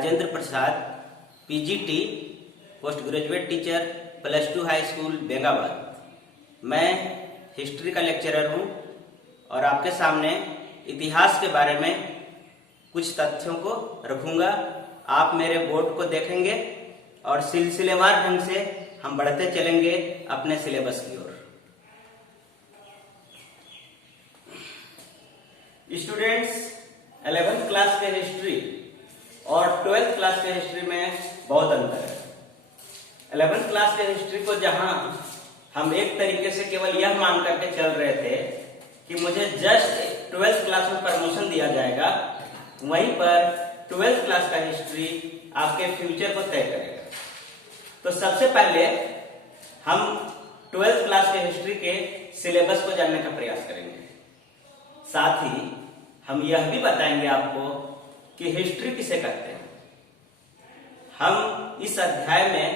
Rajendra Prasad, PGT, post graduate teacher, +2 high school Bengabad. मैं history का lecturer हूँ और आपके सामने इतिहास के बारे में कुछ तथ्यों को रखूंगा। आप मेरे बोर्ड को देखेंगे और सिलसिलेवार ढंग से हम बढ़ते चलेंगे अपने सिलेबस की ओर। स्टूडेंट्स, 11th क्लास के हिस्ट्री और 12th क्लास के हिस्ट्री में बहुत अंतर है। 11th क्लास के हिस्ट्री को जहां हम एक तरीके से केवल यह मान करके चल रहे थे कि मुझे जस्ट 12th क्लास में प्रमोशन दिया जाएगा, वहीं पर 12th क्लास का हिस्ट्री आपके फ्यूचर को तय करेगा। तो सबसे पहले हम 12th क्लास के हिस्ट्री के सिलेबस को जानने का प्रयास करेंगे। साथ ही हम यह भी बताएंगे आपको कि हिस्ट्री किसे कहते हैं। हम इस अध्याय में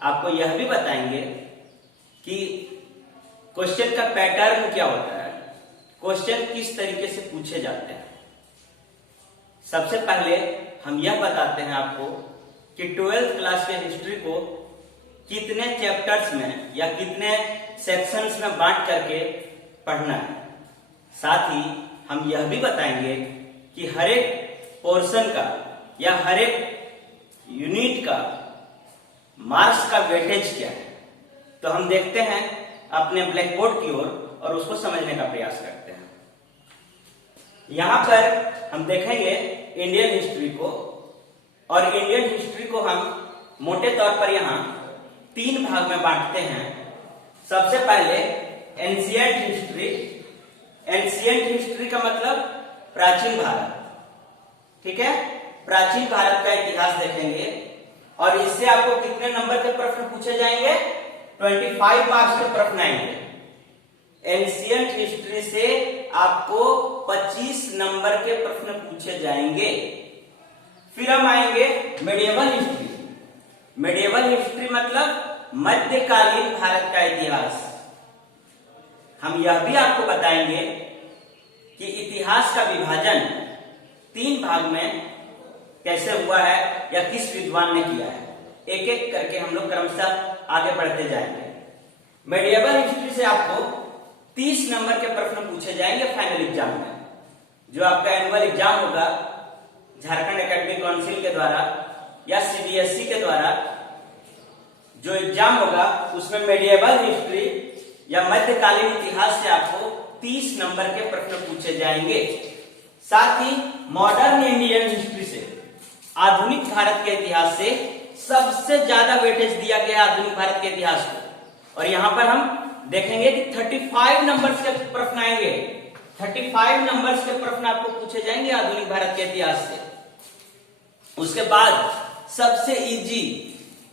आपको यह भी बताएंगे कि क्वेश्चन का पैटर्न क्या होता है, क्वेश्चन किस तरीके से पूछे जाते हैं। सबसे पहले हम यह बताते हैं आपको कि 12th क्लास के हिस्ट्री को कितने चैप्टर्स में या कितने सेक्शंस में बांट करके पढ़ना है। साथ ही हम यह भी बताएंगे कि हर एक पोर्शन का या हर एक यूनिट का मार्क्स का वेटेज क्या है। तो हम देखते हैं अपने ब्लैक बोर्ड की ओर और उसको समझने का प्रयास करते हैं। यहां पर हम देखेंगे इंडियन हिस्ट्री को, और इंडियन हिस्ट्री को हम मोटे तौर पर यहां 3 भाग में बांटते हैं। सबसे पहले एंशिएंट हिस्ट्री। एंशिएंट हिस्ट्री का मतलब प्राचीन भारत, ठीक है। प्राचीन भारत का इतिहास देखेंगे और इससे आपको कितने नंबर के प्रश्न पूछे जाएंगे? 25 मार्क्स के प्रश्न आएंगे। एंशिएंट हिस्ट्री से आपको 25 नंबर के प्रश्न पूछे जाएंगे। फिर हम आएंगे मेडिएवल हिस्ट्री। मेडिएवल हिस्ट्री मतलब मध्यकालीन भारत का इतिहास। हम यह भी आपको बताएंगे कि इतिहास का विभाजन 3 भाग में कैसे हुआ है या किस विद्वान ने किया है। एक एक करके हम लोग क्रमशः आगे बढ़ते जाएंगे। मेडिएवल हिस्ट्री से आपको 30 नंबर के प्रश्न पूछे जाएंगे फाइनल एग्जाम में। जो आपका एनुअल एग्जाम होगा झारखंड एकेडमिक काउंसिल के द्वारा या सीबीएसई के द्वारा जो एग्जाम होगा, उसमें मेडिएवल हिस्ट्री या मध्यकालीन इतिहास से आपको 30 नंबर के प्रश्न पूछे जाएंगे। साथ ही मॉडर्न इंडियन हिस्ट्री से, आधुनिक भारत के इतिहास से सबसे ज्यादा वेटेज दिया गया आधुनिक भारत के इतिहास को। और यहां पर हम देखेंगे कि 35 नंबर्स के प्रश्न आएंगे। 35 नंबर्स के प्रश्न आपको पूछे जाएंगे आधुनिक भारत के इतिहास से। उसके बाद सबसे इजी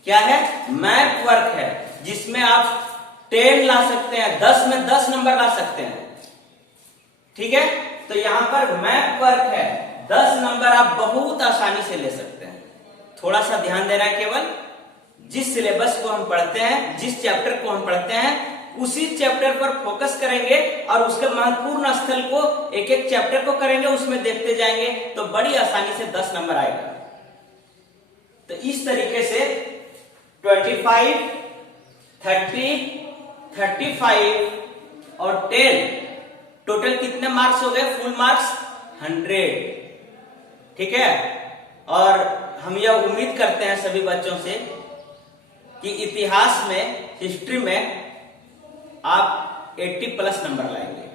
क्या है? मैप वर्क है, जिसमें आप 10 ला सकते हैं, 10 में 10 नंबर ला सकते हैं, ठीक है। तो यहां पर मैप वर्क है, 10 नंबर आप बहुत आसानी से ले सकते हैं। थोड़ा सा ध्यान देना है, केवल जिस सिलेबस को हम पढ़ते हैं, जिस चैप्टर को हम पढ़ते हैं, उसी चैप्टर पर फोकस करेंगे और उसके महत्वपूर्ण स्थल को एक एक चैप्टर को करेंगे, उसमें देखते जाएंगे तो बड़ी आसानी से 10 नंबर आएगा। तो इस तरीके से 25, 30, 35 और 10 टोटल कितने मार्क्स हो गए? फुल मार्क्स 100, ठीक है। और हम यह उम्मीद करते हैं सभी बच्चों से कि इतिहास में, हिस्ट्री में आप 80+ नंबर लाएंगे,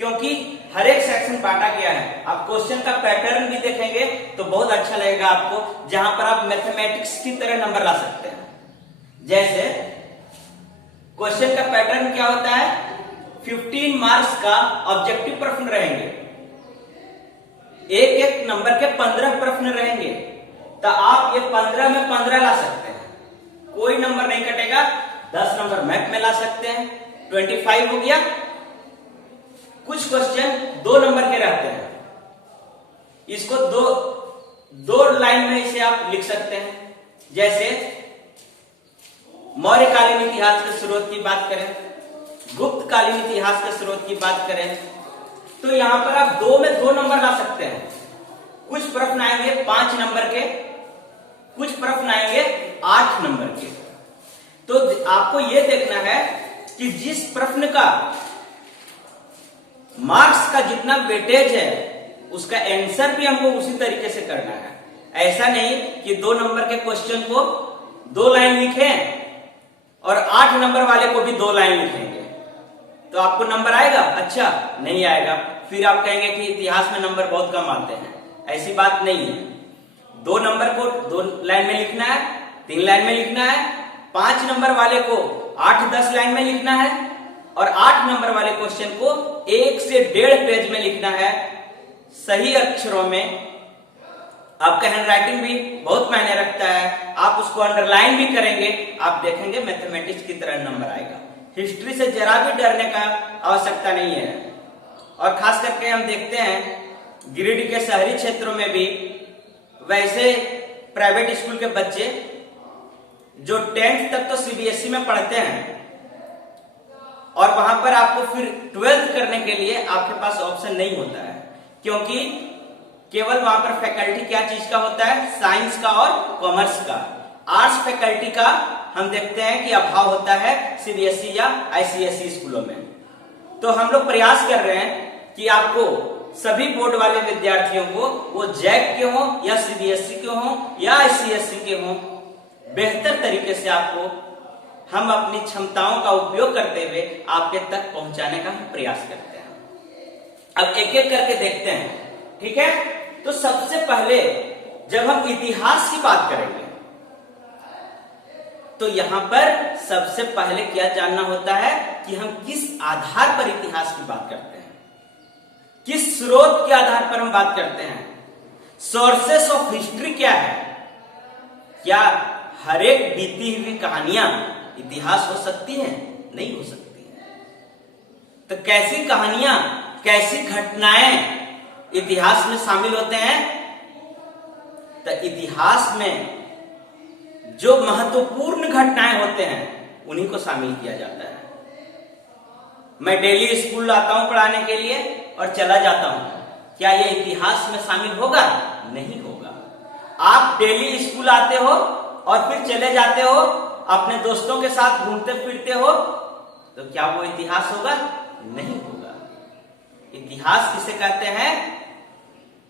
क्योंकि हर एक सेक्शन बांटा गया है। आप क्वेश्चन का पैटर्न भी देखेंगे तो बहुत अच्छा लगेगा आपको, जहां पर आप मैथमेटिक्स की तरह नंबर ला सकते हैं। जैसे क्वेश्चन का पैटर्न क्या होता है? 15 मार्क्स का ऑब्जेक्टिव प्रश्न रहेंगे, एक एक नंबर के 15 प्रश्न रहेंगे। तो आप ये 15 में 15 ला सकते हैं, कोई नंबर नहीं कटेगा। 10 नंबर मैथ में ला सकते हैं, 25 हो गया। कुछ क्वेश्चन 2 नंबर के रहते हैं, इसको दो लाइन में इसे आप लिख सकते हैं। जैसे मौर्यकालीन इतिहास के स्रोत की बात करें, गुप्त कालीन इतिहास के स्रोत की बात करें, तो यहां पर आप 2 में 2 नंबर ला सकते हैं। कुछ प्रश्न आएंगे 5 नंबर के, 8 नंबर के। तो आपको यह देखना है कि जिस प्रश्न का मार्क्स का जितना वेटेज है उसका आंसर भी हमको उसी तरीके से करना है। ऐसा नहीं कि 2 नंबर के क्वेश्चन को 2 लाइन लिखें और 8 नंबर वाले को भी 2 लाइन लिखेंगे तो आपको नंबर आएगा? अच्छा नहीं आएगा। फिर आप कहेंगे कि इतिहास में नंबर बहुत कम आते हैं। ऐसी बात नहीं है। 2 नंबर को 2 लाइन में लिखना है, 3 लाइन में लिखना है, 5 नंबर वाले को 8-10 लाइन में लिखना है और 8 नंबर वाले क्वेश्चन को 1 से 1.5 पेज में लिखना है सही अक्षरों में। आपका हैंडराइटिंग भी बहुत मायने रखता है। आप उसको अंडरलाइन भी करेंगे, आप देखेंगे मैथमेटिक्स की तरह नंबर आएगा। हिस्ट्री से जरा भी डरने का आवश्यकता नहीं है। और खास करके हम देखते हैं गिरिडीह के शहरी क्षेत्रों में भी वैसे प्राइवेट स्कूल के बच्चे जो 10th तक तो सीबीएसई में पढ़ते हैं और वहां पर आपको फिर 12th करने के लिए आपके पास ऑप्शन नहीं होता है, क्योंकि केवल वहां पर फैकल्टी क्या चीज का होता है? साइंस का और कॉमर्स का। आर्ट्स फैकल्टी का हम देखते हैं कि अभाव होता है सीबीएसई या आईसीएसई स्कूलों में। तो हम लोग प्रयास कर रहे हैं कि आपको सभी बोर्ड वाले विद्यार्थियों को वो जैक के हो या सीबीएसई के हो या आईसीएसई के हो, बेहतर तरीके से आपको हम अपनी क्षमताओं का उपयोग करते हुए आपके तक पहुंचाने का हम प्रयास करते हैं। अब एक एक करके देखते हैं, ठीक है? तो सबसे पहले जब हम इतिहास की बात करेंगे तो यहां पर सबसे पहले क्या जानना होता है कि हम किस आधार पर इतिहास की बात करते हैं, किस स्रोत के आधार पर हम बात करते हैं। सोर्सेस ऑफ हिस्ट्री क्या है? क्या हर एक बीती हुई कहानियां इतिहास हो सकती हैं? नहीं हो सकती है। तो कैसी कहानियां, कैसी घटनाएं इतिहास में शामिल होते हैं? तो इतिहास में जो महत्वपूर्ण घटनाएं होते हैं उन्हीं को शामिल किया जाता है। मैं डेली स्कूल आता हूं पढ़ाने के लिए और चला जाता हूं, क्या यह इतिहास में शामिल होगा? नहीं होगा। आप डेली स्कूल आते हो और फिर चले जाते हो, अपने दोस्तों के साथ घूमते फिरते हो, तो क्या वो इतिहास होगा? नहीं होगा। इतिहास किसे कहते हैं?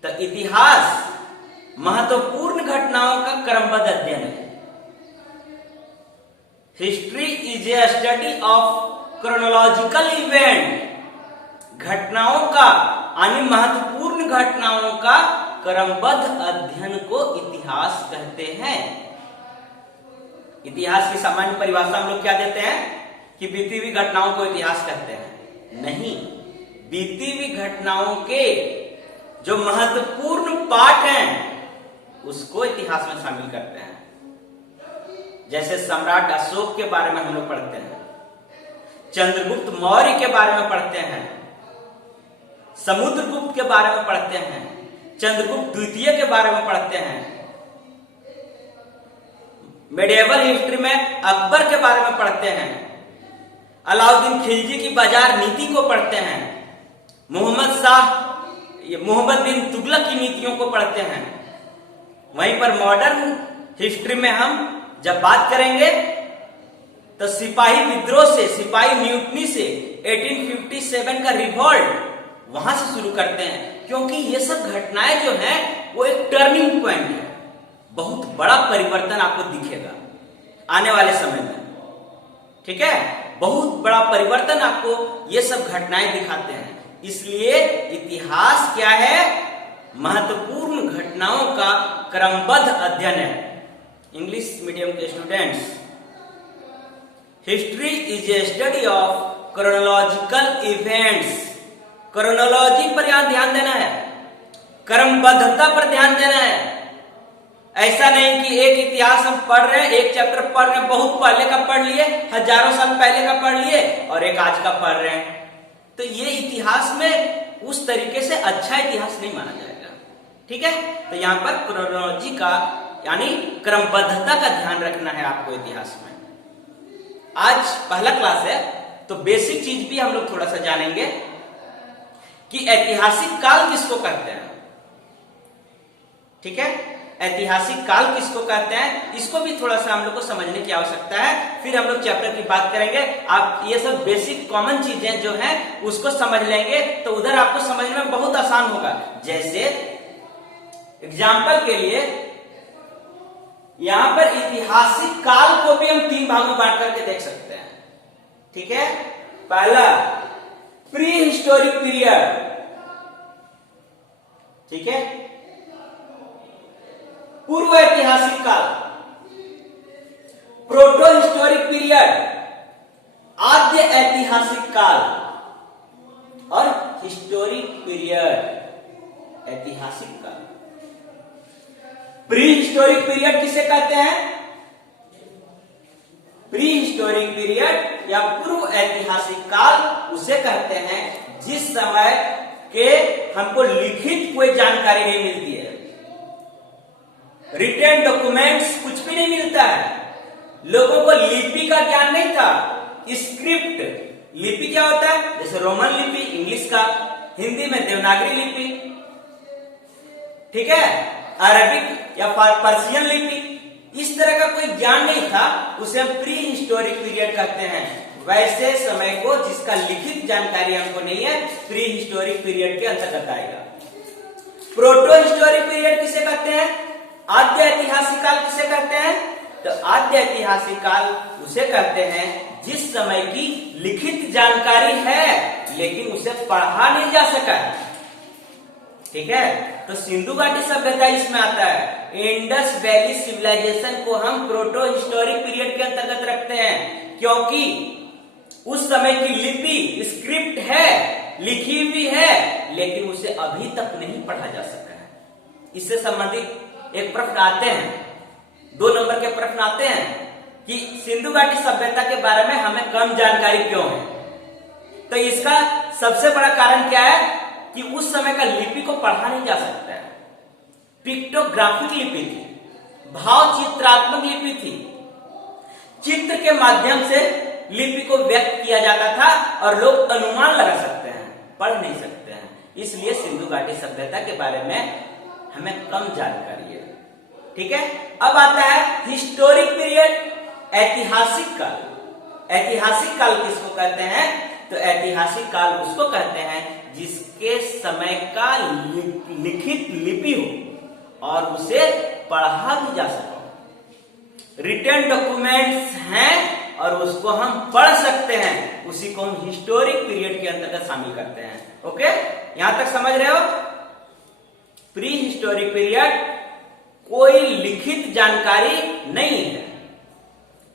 तो इतिहास महत्वपूर्ण घटनाओं का क्रमबद्ध अध्ययन है। History is a study of chronological event. घटनाओं का यानी महत्वपूर्ण घटनाओं का क्रमबद्ध अध्ययन को इतिहास कहते हैं। इतिहास की सामान्य परिभाषा हम लोग क्या देते हैं कि बीती हुई घटनाओं को इतिहास कहते हैं? नहीं, बीती हुई घटनाओं के जो महत्वपूर्ण पार्ट हैं उसको इतिहास में शामिल करते हैं। जैसे सम्राट अशोक के बारे में हम लोग पढ़ते हैं, चंद्रगुप्त मौर्य के बारे में पढ़ते हैं, समुद्रगुप्त के बारे में पढ़ते हैं, चंद्रगुप्त द्वितीय के बारे में पढ़ते हैं। मेडिएवल हिस्ट्री में अकबर के बारे में पढ़ते हैं, अलाउद्दीन खिलजी की बाजार नीति को पढ़ते हैं, मोहम्मद बिन तुगलक की नीतियों को पढ़ते हैं। वहीं पर मॉडर्न हिस्ट्री में हम जब बात करेंगे तो सिपाही विद्रोह से, सिपाही म्यूटनी से 1857 का रिवॉल्ट वहां से शुरू करते हैं, क्योंकि ये सब घटनाएं जो हैं वो एक टर्निंग पॉइंट है। बहुत बड़ा परिवर्तन आपको दिखेगा आने वाले समय में, ठीक है? बहुत बड़ा परिवर्तन आपको ये सब घटनाएं दिखाते हैं। इसलिए इतिहास क्या है? महत्वपूर्ण घटनाओं का क्रमबद्ध अध्ययन है। इंग्लिश मीडियम के students, history is a study of chronological events. Chronology पर यहां ध्यान देना है, क्रमबद्धता पर ध्यान देना है। ऐसा नहीं कि एक इतिहास हम पढ़ रहे हैं, एक चैप्टर पढ़ रहे हैं, बहुत पहले का पढ़ लिए, हजारों साल पहले का पढ़ लिए और एक आज का पढ़ रहे हैं, तो ये इतिहास में उस तरीके से अच्छा इतिहास नहीं माना जाएगा, ठीक है? तो यहां पर क्रोनोलॉजी का यानी क्रमबद्धता का ध्यान रखना है आपको इतिहास में। आज पहला क्लास है तो बेसिक चीज भी हम लोग थोड़ा सा जानेंगे कि ऐतिहासिक काल किसको कहते हैं, ठीक है? ऐतिहासिक काल किसको कहते हैं, इसको भी थोड़ा सा हम लोग को समझने की आवश्यकता है। फिर हम लोग चैप्टर की बात करेंगे। आप ये सब बेसिक कॉमन चीजें जो हैं उसको समझ लेंगे तो उधर आपको समझने में बहुत आसान होगा। जैसे एग्जाम्पल के लिए यहां पर ऐतिहासिक काल को भी हम 3 भाग में बांट करके देख सकते हैं। ठीक है, पहला प्री हिस्टोरिक पीरियड, ठीक है, पूर्व ऐतिहासिक काल, प्रोटो हिस्टोरिक पीरियड, आद्य ऐतिहासिक काल, और हिस्टोरिक पीरियड, ऐतिहासिक काल। प्री हिस्टोरिक पीरियड किसे कहते हैं? प्री हिस्टोरिक पीरियड या पूर्व ऐतिहासिक काल उसे कहते हैं जिस समय के हमको लिखित कोई जानकारी नहीं मिलती है, रिटन डॉक्यूमेंट्स कुछ भी नहीं मिलता है, लोगों को लिपि का ज्ञान नहीं था, स्क्रिप्ट, लिपि क्या होता है, जैसे रोमन लिपि इंग्लिश का, हिंदी में देवनागरी लिपि, ठीक है, अरबिक या पर्शियन लिपि, इस तरह का कोई ज्ञान नहीं था, उसे हम प्री हिस्टोरिक पीरियड कहते हैं। वैसे समय को जिसका लिखित जानकारी हमको नहीं है, प्री हिस्टोरिक पीरियड के अंतर्गत आएगा। प्रोटो हिस्टोरिक पीरियड किसे कहते हैं? आद्य ऐतिहासिक काल किसे कहते हैं? तो आद्य ऐतिहासिक काल उसे कहते हैं जिस समय की लिखित जानकारी है लेकिन उसे पढ़ा नहीं जा सका है। ठीक है, तो सिंधु घाटी सभ्यता इसमें आता है। इंडस वैली सिविलाइजेशन को हम प्रोटो हिस्टोरिक पीरियड के अंतर्गत रखते हैं, क्योंकि उस समय की लिपि स्क्रिप्ट है, लिखी हुई है, लेकिन उसे अभी तक नहीं पढ़ा जा सका है। इससे संबंधित एक प्रश्न आते हैं, 2 नंबर के प्रश्न आते हैं कि सिंधु घाटी सभ्यता के बारे में हमें कम जानकारी क्यों है। तो इसका सबसे बड़ा कारण क्या है कि उस समय का लिपि को पढ़ा नहीं जा सकता है। पिक्टोग्राफिक लिपि थी, भाव चित्रात्मक लिपि थी, चित्र के माध्यम से लिपि को व्यक्त किया जाता था और लोग अनुमान लगा सकते हैं, पढ़ नहीं सकते हैं। इसलिए सिंधु घाटी सभ्यता के बारे में हमें कम जानकारी है। ठीक है, अब आता है हिस्टोरिक पीरियड, ऐतिहासिक काल। ऐतिहासिक काल किसको कहते हैं? तो ऐतिहासिक काल उसको कहते हैं जिसके समय का लिखित लिपि हो और उसे पढ़ा भी जा सके, रिटन डॉक्यूमेंट्स हैं और उसको हम पढ़ सकते हैं, उसी को हम हिस्टोरिक पीरियड के अंतर्गत शामिल करते हैं। ओके, यहां तक समझ रहे हो? प्री हिस्टोरिक पीरियड कोई लिखित जानकारी नहीं है,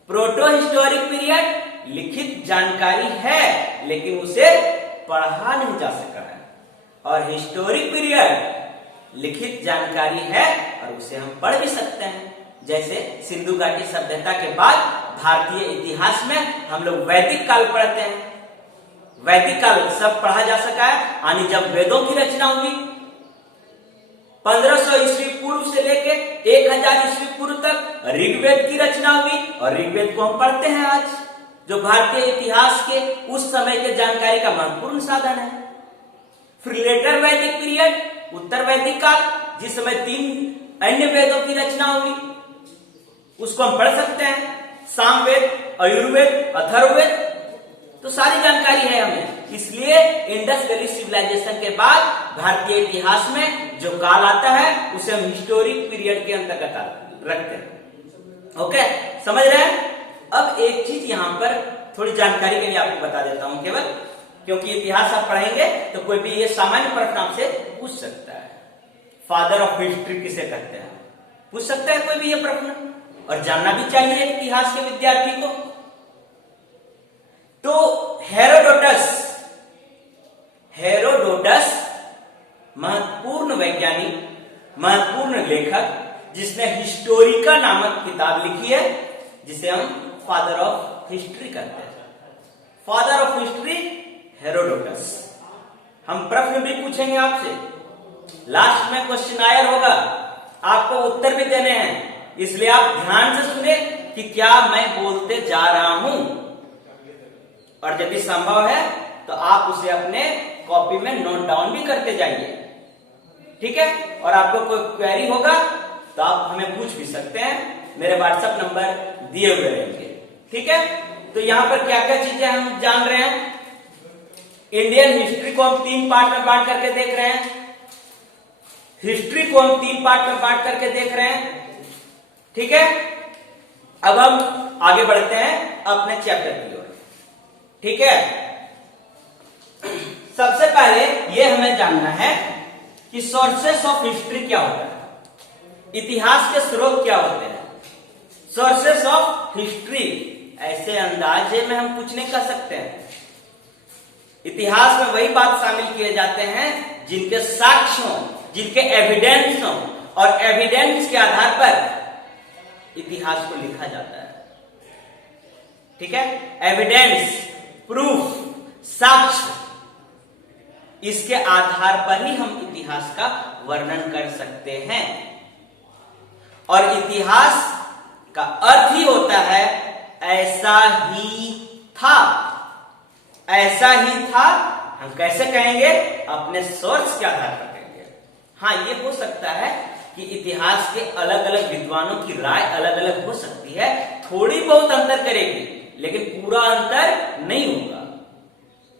प्रोटो हिस्टोरिक पीरियड लिखित जानकारी है लेकिन उसे पढ़ा नहीं जा सका है, और हिस्टोरिक पीरियड लिखित जानकारी है और उसे हम पढ़ भी सकते हैं। जैसे सिंधु घाटी सभ्यता के बाद भारतीय इतिहास में हम लोग वैदिक काल पढ़ते हैं। वैदिक काल सब पढ़ा जा सका है, यानी जब वेदों की रचना हुई 1500 ईस्वी पूर्व से लेके 1000 ईस्वी पूर्व तक ऋग्वेद की रचना हुई, और ऋग्वेद को हम पढ़ते हैं आज, जो भारतीय इतिहास के उस समय के जानकारी का महत्वपूर्ण साधन है। फिर लेटर वैदिक पीरियड, उत्तर वैदिक काल, जिस समय 3 अन्य वेदों की रचना हुई, उसको हम पढ़ सकते हैं, सामवेद, आयुर्वेद, अथर्ववेद, तो सारी जानकारी है हमें। इसलिए इंडस वैली सिविलाइजेशन के बाद भारतीय इतिहास में जो काल आता है उसे हम हिस्टोरिक पीरियड के अंतर्गत रखते हैं। ओके, समझ रहे हैं? अब एक चीज यहां पर थोड़ी जानकारी के लिए आपको बता देता हूं केवल, क्योंकि इतिहास आप पढ़ेंगे तो कोई भी ये सामान्य प्रश्न आपसे पूछ सकता है। फादर ऑफ हिस्ट्री किसे कहते हैं? पूछ सकता है कोई भी ये प्रश्न, और जानना भी चाहिए इतिहास के विद्यार्थी को। तो हेरोडोटस महत्वपूर्ण वैज्ञानिक, महत्वपूर्ण लेखक, जिसने हिस्टोरिका नामक किताब लिखी है, जिसे हम फादर ऑफ हिस्ट्री कहते हैं। Father of history Herodotus. हम प्रश्न भी पूछेंगे आपसे, लास्ट में क्वेश्चन आयर होगा, आपको उत्तर भी देने हैं, इसलिए आप ध्यान से सुने कि क्या मैं बोलते जा रहा हूं, और यदि संभव है तो आप उसे अपने कॉपी में नोट डाउन भी करते जाइए। ठीक है, और आपको कोई क्वेरी होगा तो आप हमें पूछ भी सकते हैं, मेरे व्हाट्सएप नंबर दिए हुए रहेंगे। ठीक है, तो यहां पर क्या क्या चीजें हम जान रहे हैं। इंडियन हिस्ट्री को हम 3 पार्ट में बांट करके देख रहे हैं। हिस्ट्री को हम 3 पार्ट में बांट करके देख रहे हैं। ठीक है, अब हम आगे बढ़ते हैं अपने चैप्टर की ओर। ठीक है, सबसे पहले यह हमें जानना है कि सोर्सेस ऑफ हिस्ट्री क्या होता है, इतिहास के स्रोत क्या होते हैं। सोर्सेस ऑफ हिस्ट्री ऐसे अंदाजे में हम कुछ नहीं कर सकते हैं। इतिहास में वही बात शामिल किए जाते हैं जिनके साक्ष्य हों, जिनके एविडेंस हों, और एविडेंस के आधार पर इतिहास को लिखा जाता है। ठीक है, एविडेंस, प्रूफ, साक्ष्य, इसके आधार पर ही हम इतिहास का वर्णन कर सकते हैं। और इतिहास का अर्थ ही होता है ऐसा ही था। ऐसा ही था हम कैसे कहेंगे, अपने सोर्स के आधार पर कहेंगे। हाँ, ये हो सकता है कि इतिहास के अलग अलग विद्वानों की राय अलग अलग हो सकती है, थोड़ी बहुत अंतर करेगी, लेकिन पूरा अंतर नहीं होगा।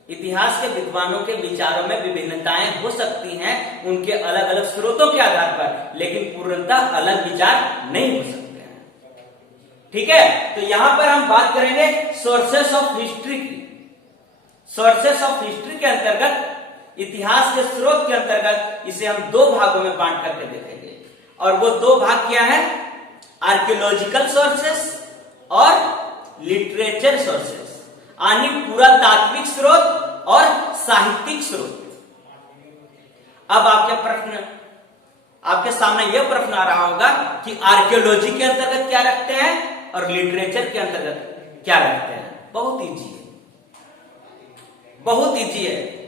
इतिहास के विद्वानों के विचारों में विभिन्नताएं हो सकती हैं उनके अलग अलग स्रोतों के आधार पर, लेकिन पूर्णतः अलग विचार नहीं हो सकते हैं। ठीक है, तो यहां पर हम बात करेंगे सोर्सेस ऑफ हिस्ट्री की। सोर्सेस ऑफ हिस्ट्री के अंतर्गत, इतिहास के स्रोत के अंतर्गत इसे हम 2 भागों में बांट करके देखेंगे। और वो 2 भाग क्या है, आर्कियोलॉजिकल सोर्सेस और लिटरेचर सोर्सेस, यानी पुरातात्विक स्रोत और साहित्यिक स्रोत। अब आपके सामने यह प्रश्न आ रहा होगा कि आर्कियोलॉजी के अंतर्गत क्या रखते हैं और लिटरेचर के अंतर्गत क्या रखते हैं। बहुत इजी है, बहुत इजी है।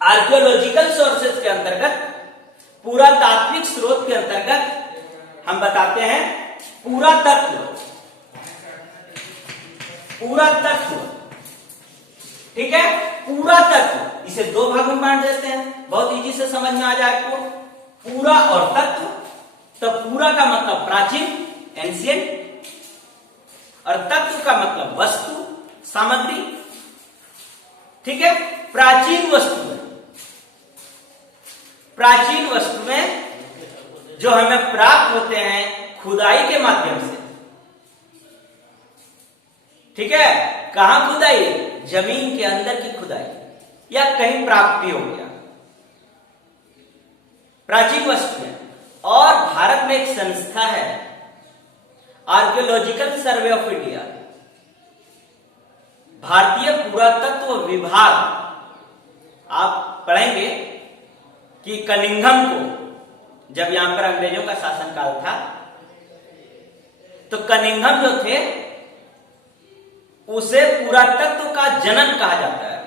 आर्कियोलॉजिकल सोर्सेस के अंतर्गत, पुरातात्विक स्रोत के अंतर्गत हम बताते हैं पुरातत्व। पुरातत्व, ठीक है, पुरातत्व, इसे 2 भागों में बांट देते हैं, बहुत इजी से समझ में आ जाए आपको। पूरा और तत्व। तो पूरा का मतलब प्राचीन, एंशिएंट, और तत्व का मतलब वस्तु, सामग्री। ठीक है, प्राचीन वस्तु में, प्राचीन वस्तु में जो हमें प्राप्त होते हैं खुदाई के माध्यम से। ठीक है, कहां खुदाई, जमीन के अंदर की खुदाई या कहीं प्राप्त भी हो गया प्राचीन वस्तु में। और भारत में एक संस्था है आर्कियोलॉजिकल सर्वे ऑफ इंडिया, भारतीय पुरातत्व विभाग। आप पढ़ेंगे कि कनिंघम को, जब यहां पर अंग्रेजों का शासनकाल था, तो कनिंघम जो थे उसे पुरातत्व का जनक कहा जाता है।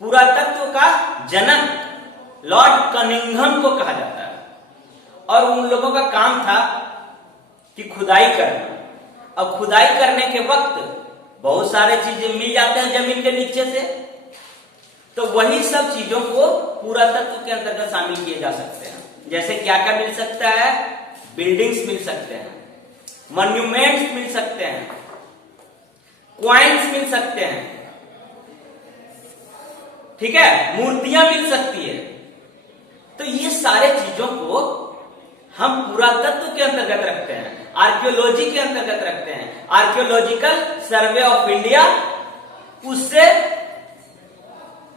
पुरातत्व का जनक लॉर्ड कनिंघम को कहा जाता है। और उन लोगों का काम था कि खुदाई करना। अब खुदाई करने के वक्त बहुत सारे चीजें मिल जाते हैं जमीन के नीचे से, तो वही सब चीजों को पुरातत्व के अंतर्गत शामिल किए जा सकते हैं। जैसे क्या क्या मिल सकता है, बिल्डिंग्स मिल सकते हैं, मॉन्यूमेंट्स मिल सकते हैं, क्वाइंस मिल सकते हैं, ठीक है, मूर्तियां मिल सकती है। तो ये सारे चीजों को हम पुरातत्व के अंतर्गत रखते हैं, आर्कियोलॉजी के अंतर्गत रखते हैं। आर्कियोलॉजिकल सर्वे ऑफ इंडिया उससे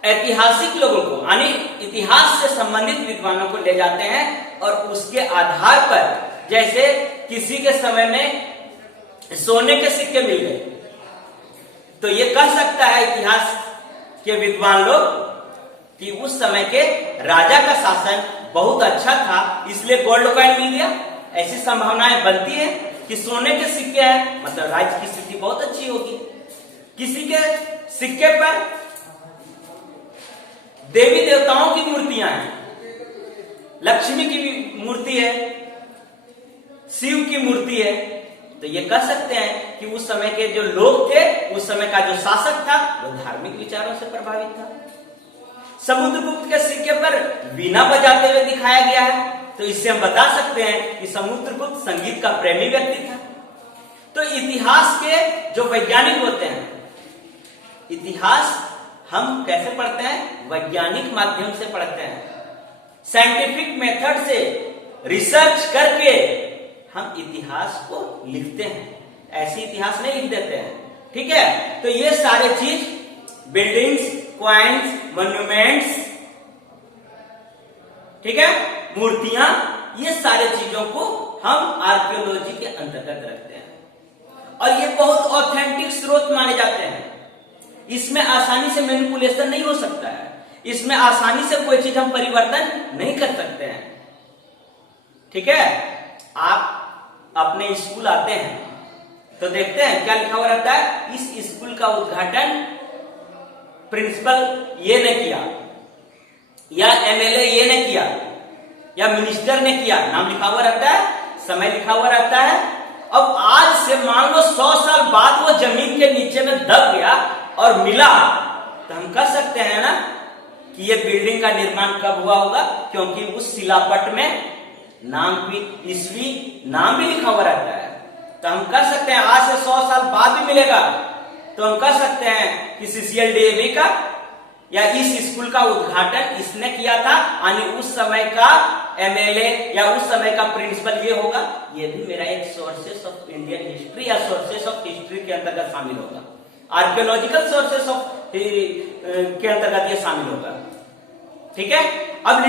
ऐतिहासिक लोगों को, यानी इतिहास से संबंधित विद्वानों को ले जाते हैं और उसके आधार पर, जैसे किसी के समय में सोने के सिक्के मिल गए, तो ये कह सकता है इतिहास के विद्वान लोग कि उस समय के राजा का शासन बहुत अच्छा था, इसलिए गोल्ड कॉइन मिल गया। ऐसी संभावनाएं बनती है कि सोने के सिक्के हैं, मतलब राज्य की स्थिति बहुत अच्छी होगी। किसी के सिक्के पर देवी देवताओं की मूर्तियां हैं, लक्ष्मी की भी मूर्ति है, शिव की मूर्ति है, तो ये कह सकते हैं कि उस समय के जो लोग थे, उस समय का जो शासक था, वो धार्मिक विचारों से प्रभावित था। समुद्रगुप्त के सिक्के पर वीणा बजाते हुए दिखाया गया है, तो इससे हम बता सकते हैं कि समुद्रगुप्त संगीत का प्रेमी व्यक्ति था। तो इतिहास के जो वैज्ञानिक होते हैं, इतिहास हम कैसे पढ़ते हैं? वैज्ञानिक माध्यम से पढ़ते हैं, साइंटिफिक मेथड से रिसर्च करके हम इतिहास को लिखते हैं, ऐसे इतिहास नहीं लिख देते हैं। ठीक है, तो ये सारे चीज बिल्डिंग्स, क्वाइंस, मॉन्यूमेंट्स, ठीक है, मूर्तियां, ये सारे चीजों को हम आर्कियोलॉजी के अंतर्गत रखते हैं और ये बहुत ऑथेंटिक स्रोत माने जाते हैं। इसमें आसानी से मैनिपुलेशन नहीं हो सकता है, इसमें आसानी से कोई चीज हम परिवर्तन नहीं कर सकते हैं। ठीक है, आप अपने स्कूल आते हैं तो देखते हैं क्या लिखा हुआ रहता है, इस स्कूल का उद्घाटन प्रिंसिपल ये ने किया, या एमएलए ये ने किया, या मिनिस्टर ने किया, नाम लिखा हुआ रहता है, समय लिखा हुआ रहता है। अब आज से मान लो 100 साल बाद वो जमीन के नीचे में दब गया और मिला, तो हम कह सकते हैं ना कि ये बिल्डिंग का निर्माण कब हुआ होगा, क्योंकि उस शिलापट में नाम भी, ईस्वी नाम भी लिखा हुआ रहता है। तो हम कह सकते हैं आज से 100 साल बाद भी मिलेगा, तो हम कह सकते हैं कि CCLDAV का या इस स्कूल का उद्घाटन इसने किया था, यानी उस समय का एमएलए या उस समय का प्रिंसिपल ये होगा। ये भी मेरा एक सोर्सेस ऑफ इंडियन हिस्ट्री या सोर्सेस ऑफ हिस्ट्री के अंतर्गत शामिल होगा, आर्कियोलॉजिकल सोर्सेस ऑफ के अंतर्गत ये शामिल होगा। ठीक है, अब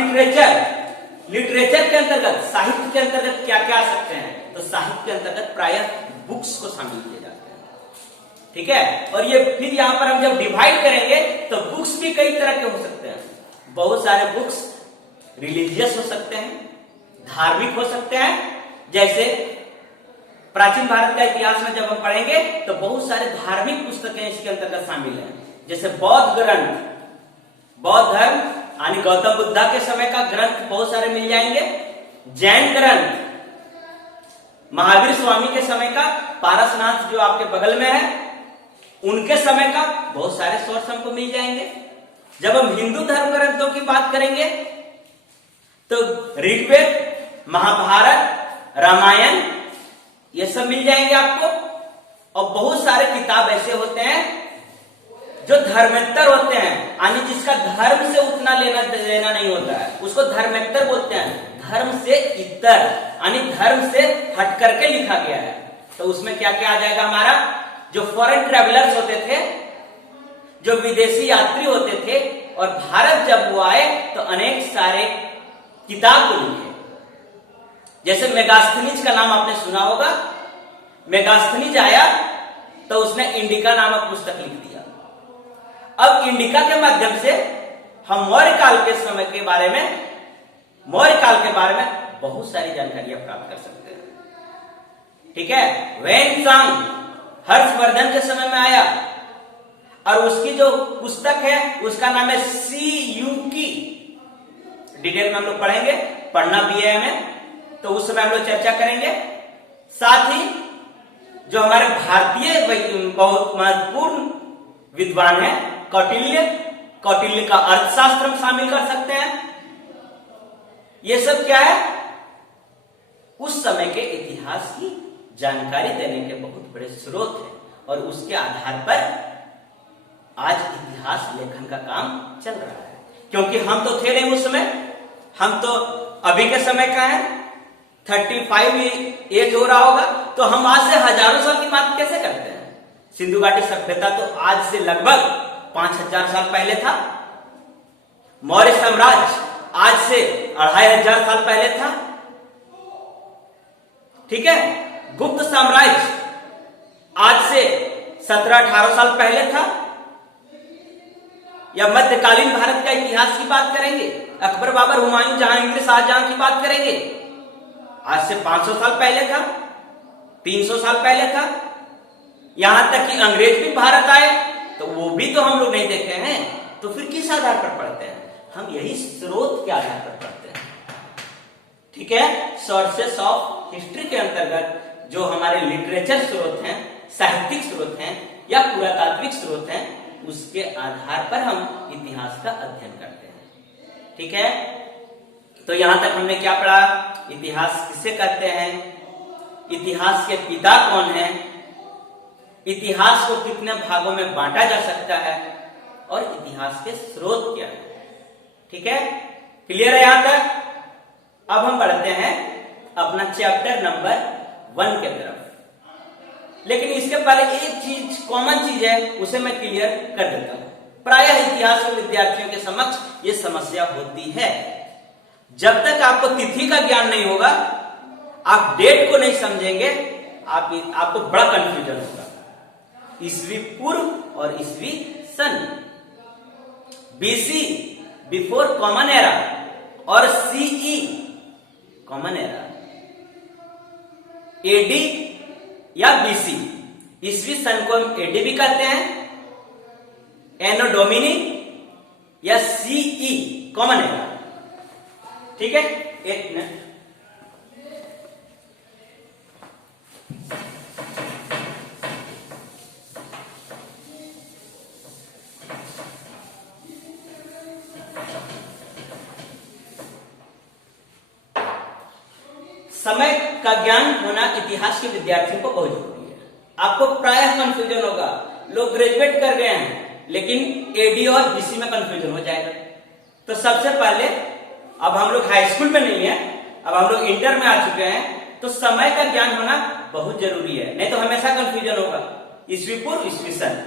लिटरेचर के अंतर्गत, साहित्य के अंतर्गत क्या क्या आ सकते हैं? तो साहित्य के अंतर्गत प्रायः बुक्स को शामिल किया जाता है। ठीक है, और ये फिर यहां पर हम जब डिवाइड करेंगे तो बुक्स भी कई तरह के हो सकते हैं। बहुत सारे बुक्स रिलीजियस हो सकते हैं, धार्मिक हो सकते हैं। जैसे प्राचीन भारत का इतिहास में जब हम पढ़ेंगे तो बहुत सारे धार्मिक पुस्तकें इसके अंतर्गत शामिल हैं। जैसे बौद्ध ग्रंथ, बौद्ध धर्म यानी गौतम बुद्धा के समय का ग्रंथ बहुत सारे मिल जाएंगे। जैन ग्रंथ, महावीर स्वामी के समय का, पारसनाथ जो आपके बगल में है उनके समय का बहुत सारे सोर्स हमको मिल जाएंगे। जब हम हिंदू धर्म ग्रंथों की बात करेंगे तो ऋग्वेद, महाभारत, रामायण, ये सब मिल जाएंगे आपको। और बहुत सारे किताब ऐसे होते हैं जो धर्मेत्तर होते हैं, यानी जिसका धर्म से उतना लेना देना नहीं होता है, उसको धर्मेत्तर बोलते हैं। धर्म से इतर यानी धर्म से हट करके लिखा गया है। तो उसमें क्या क्या आ जाएगा हमारा? जो फॉरेन ट्रेवलर्स होते थे, जो विदेशी यात्री होते थे और भारत जब वो आए तो अनेक सारे किताब को लिखे। जैसे मेगास्थनीज का नाम आपने सुना होगा। मेगास्थनीज आया तो उसने इंडिका नामक पुस्तक लिख दिया। अब इंडिका के माध्यम से हम मौर्य काल के समय के बारे में, मौर्य काल के बारे में बहुत सारी जानकारियां प्राप्त कर सकते हैं। ठीक है, वेनसांग हर्षवर्धन के समय में आया और उसकी जो पुस्तक है उसका नाम है सीयूकी। डिटेल में हम लोग पढ़ेंगे, पढ़ना भी है हमें, तो उस समय हम लोग चर्चा करेंगे। साथ ही जो हमारे भारतीय बहुत महत्वपूर्ण विद्वान है कौटिल्य, कौटिल्य का अर्थशास्त्र हम शामिल कर सकते हैं। ये सब क्या है? उस समय के इतिहास की जानकारी देने के बहुत बड़े स्रोत हैं और उसके आधार पर आज इतिहास लेखन का काम चल रहा है। क्योंकि हम तो थे नहीं उस समय, हम तो अभी के समय का है, 35 एज हो रहा होगा, तो हम आज से हजारों साल की बात कैसे करते हैं? सिंधु घाटी सभ्यता तो आज से लगभग 5000 साल पहले था। मौर्य साम्राज्य आज से 2500 साल पहले था। ठीक है, गुप्त साम्राज्य आज से 17-18 साल पहले था। या मध्यकालीन भारत का इतिहास की बात करेंगे, अकबर, बाबर, हुमायूं, जहांगीर, शाहजहां की बात करेंगे, आज से 500 साल पहले था, 300 साल पहले था। यहां तक कि अंग्रेज भी भारत आए तो वो भी तो हम लोग नहीं देखे हैं। तो फिर किस आधार पर पढ़ते हैं? हम यही स्रोत के आधार पर पढ़ते हैं। ठीक है, सोर्सेस ऑफ हिस्ट्री के अंतर्गत जो हमारे लिटरेचर स्रोत हैं, साहित्यिक स्रोत हैं या पुरातात्विक स्रोत हैं, उसके आधार पर हम इतिहास का अध्ययन करते हैं। ठीक है, तो यहां तक हमने क्या पढ़ा? इतिहास किसे कहते हैं, इतिहास के पिता कौन है, इतिहास को कितने भागों में बांटा जा सकता है, और इतिहास के स्रोत क्या है। ठीक है, क्लियर है यहां तक? अब हम बढ़ते हैं अपना चैप्टर नंबर 1 के तरफ। लेकिन इसके पहले एक चीज, कॉमन चीज है, उसे मैं क्लियर कर देता हूं। प्रायः इतिहास के विद्यार्थियों के समक्ष ये समस्या होती है, जब तक आपको तिथि का ज्ञान नहीं होगा, आप डेट को नहीं समझेंगे, आपको बड़ा कंफ्यूजन होगा। ईसवी पूर्व और ईसवी सन, बीसी बिफोर कॉमन एरा और सीई कॉमन एरा, एडी या बीसी, ईसवी सन को हम एडी भी कहते हैं, एनो डोमिनी या सीई कॉमन एरा। ठीक है, एक मिनट। समय का ज्ञान होना इतिहास के विद्यार्थियों को बहुत जरूरी है। आपको प्रायः कंफ्यूजन होगा, लोग ग्रेजुएट कर गए हैं लेकिन एडी और बीसी में कंफ्यूजन हो जाएगा। तो सबसे पहले, अब हम लोग हाई स्कूल में नहीं है, अब हम लोग इंटर में आ चुके हैं, तो समय का ज्ञान होना बहुत जरूरी है, नहीं तो हमेशा कंफ्यूजन होगा। ईसवी पूर्व, ईसवी सन,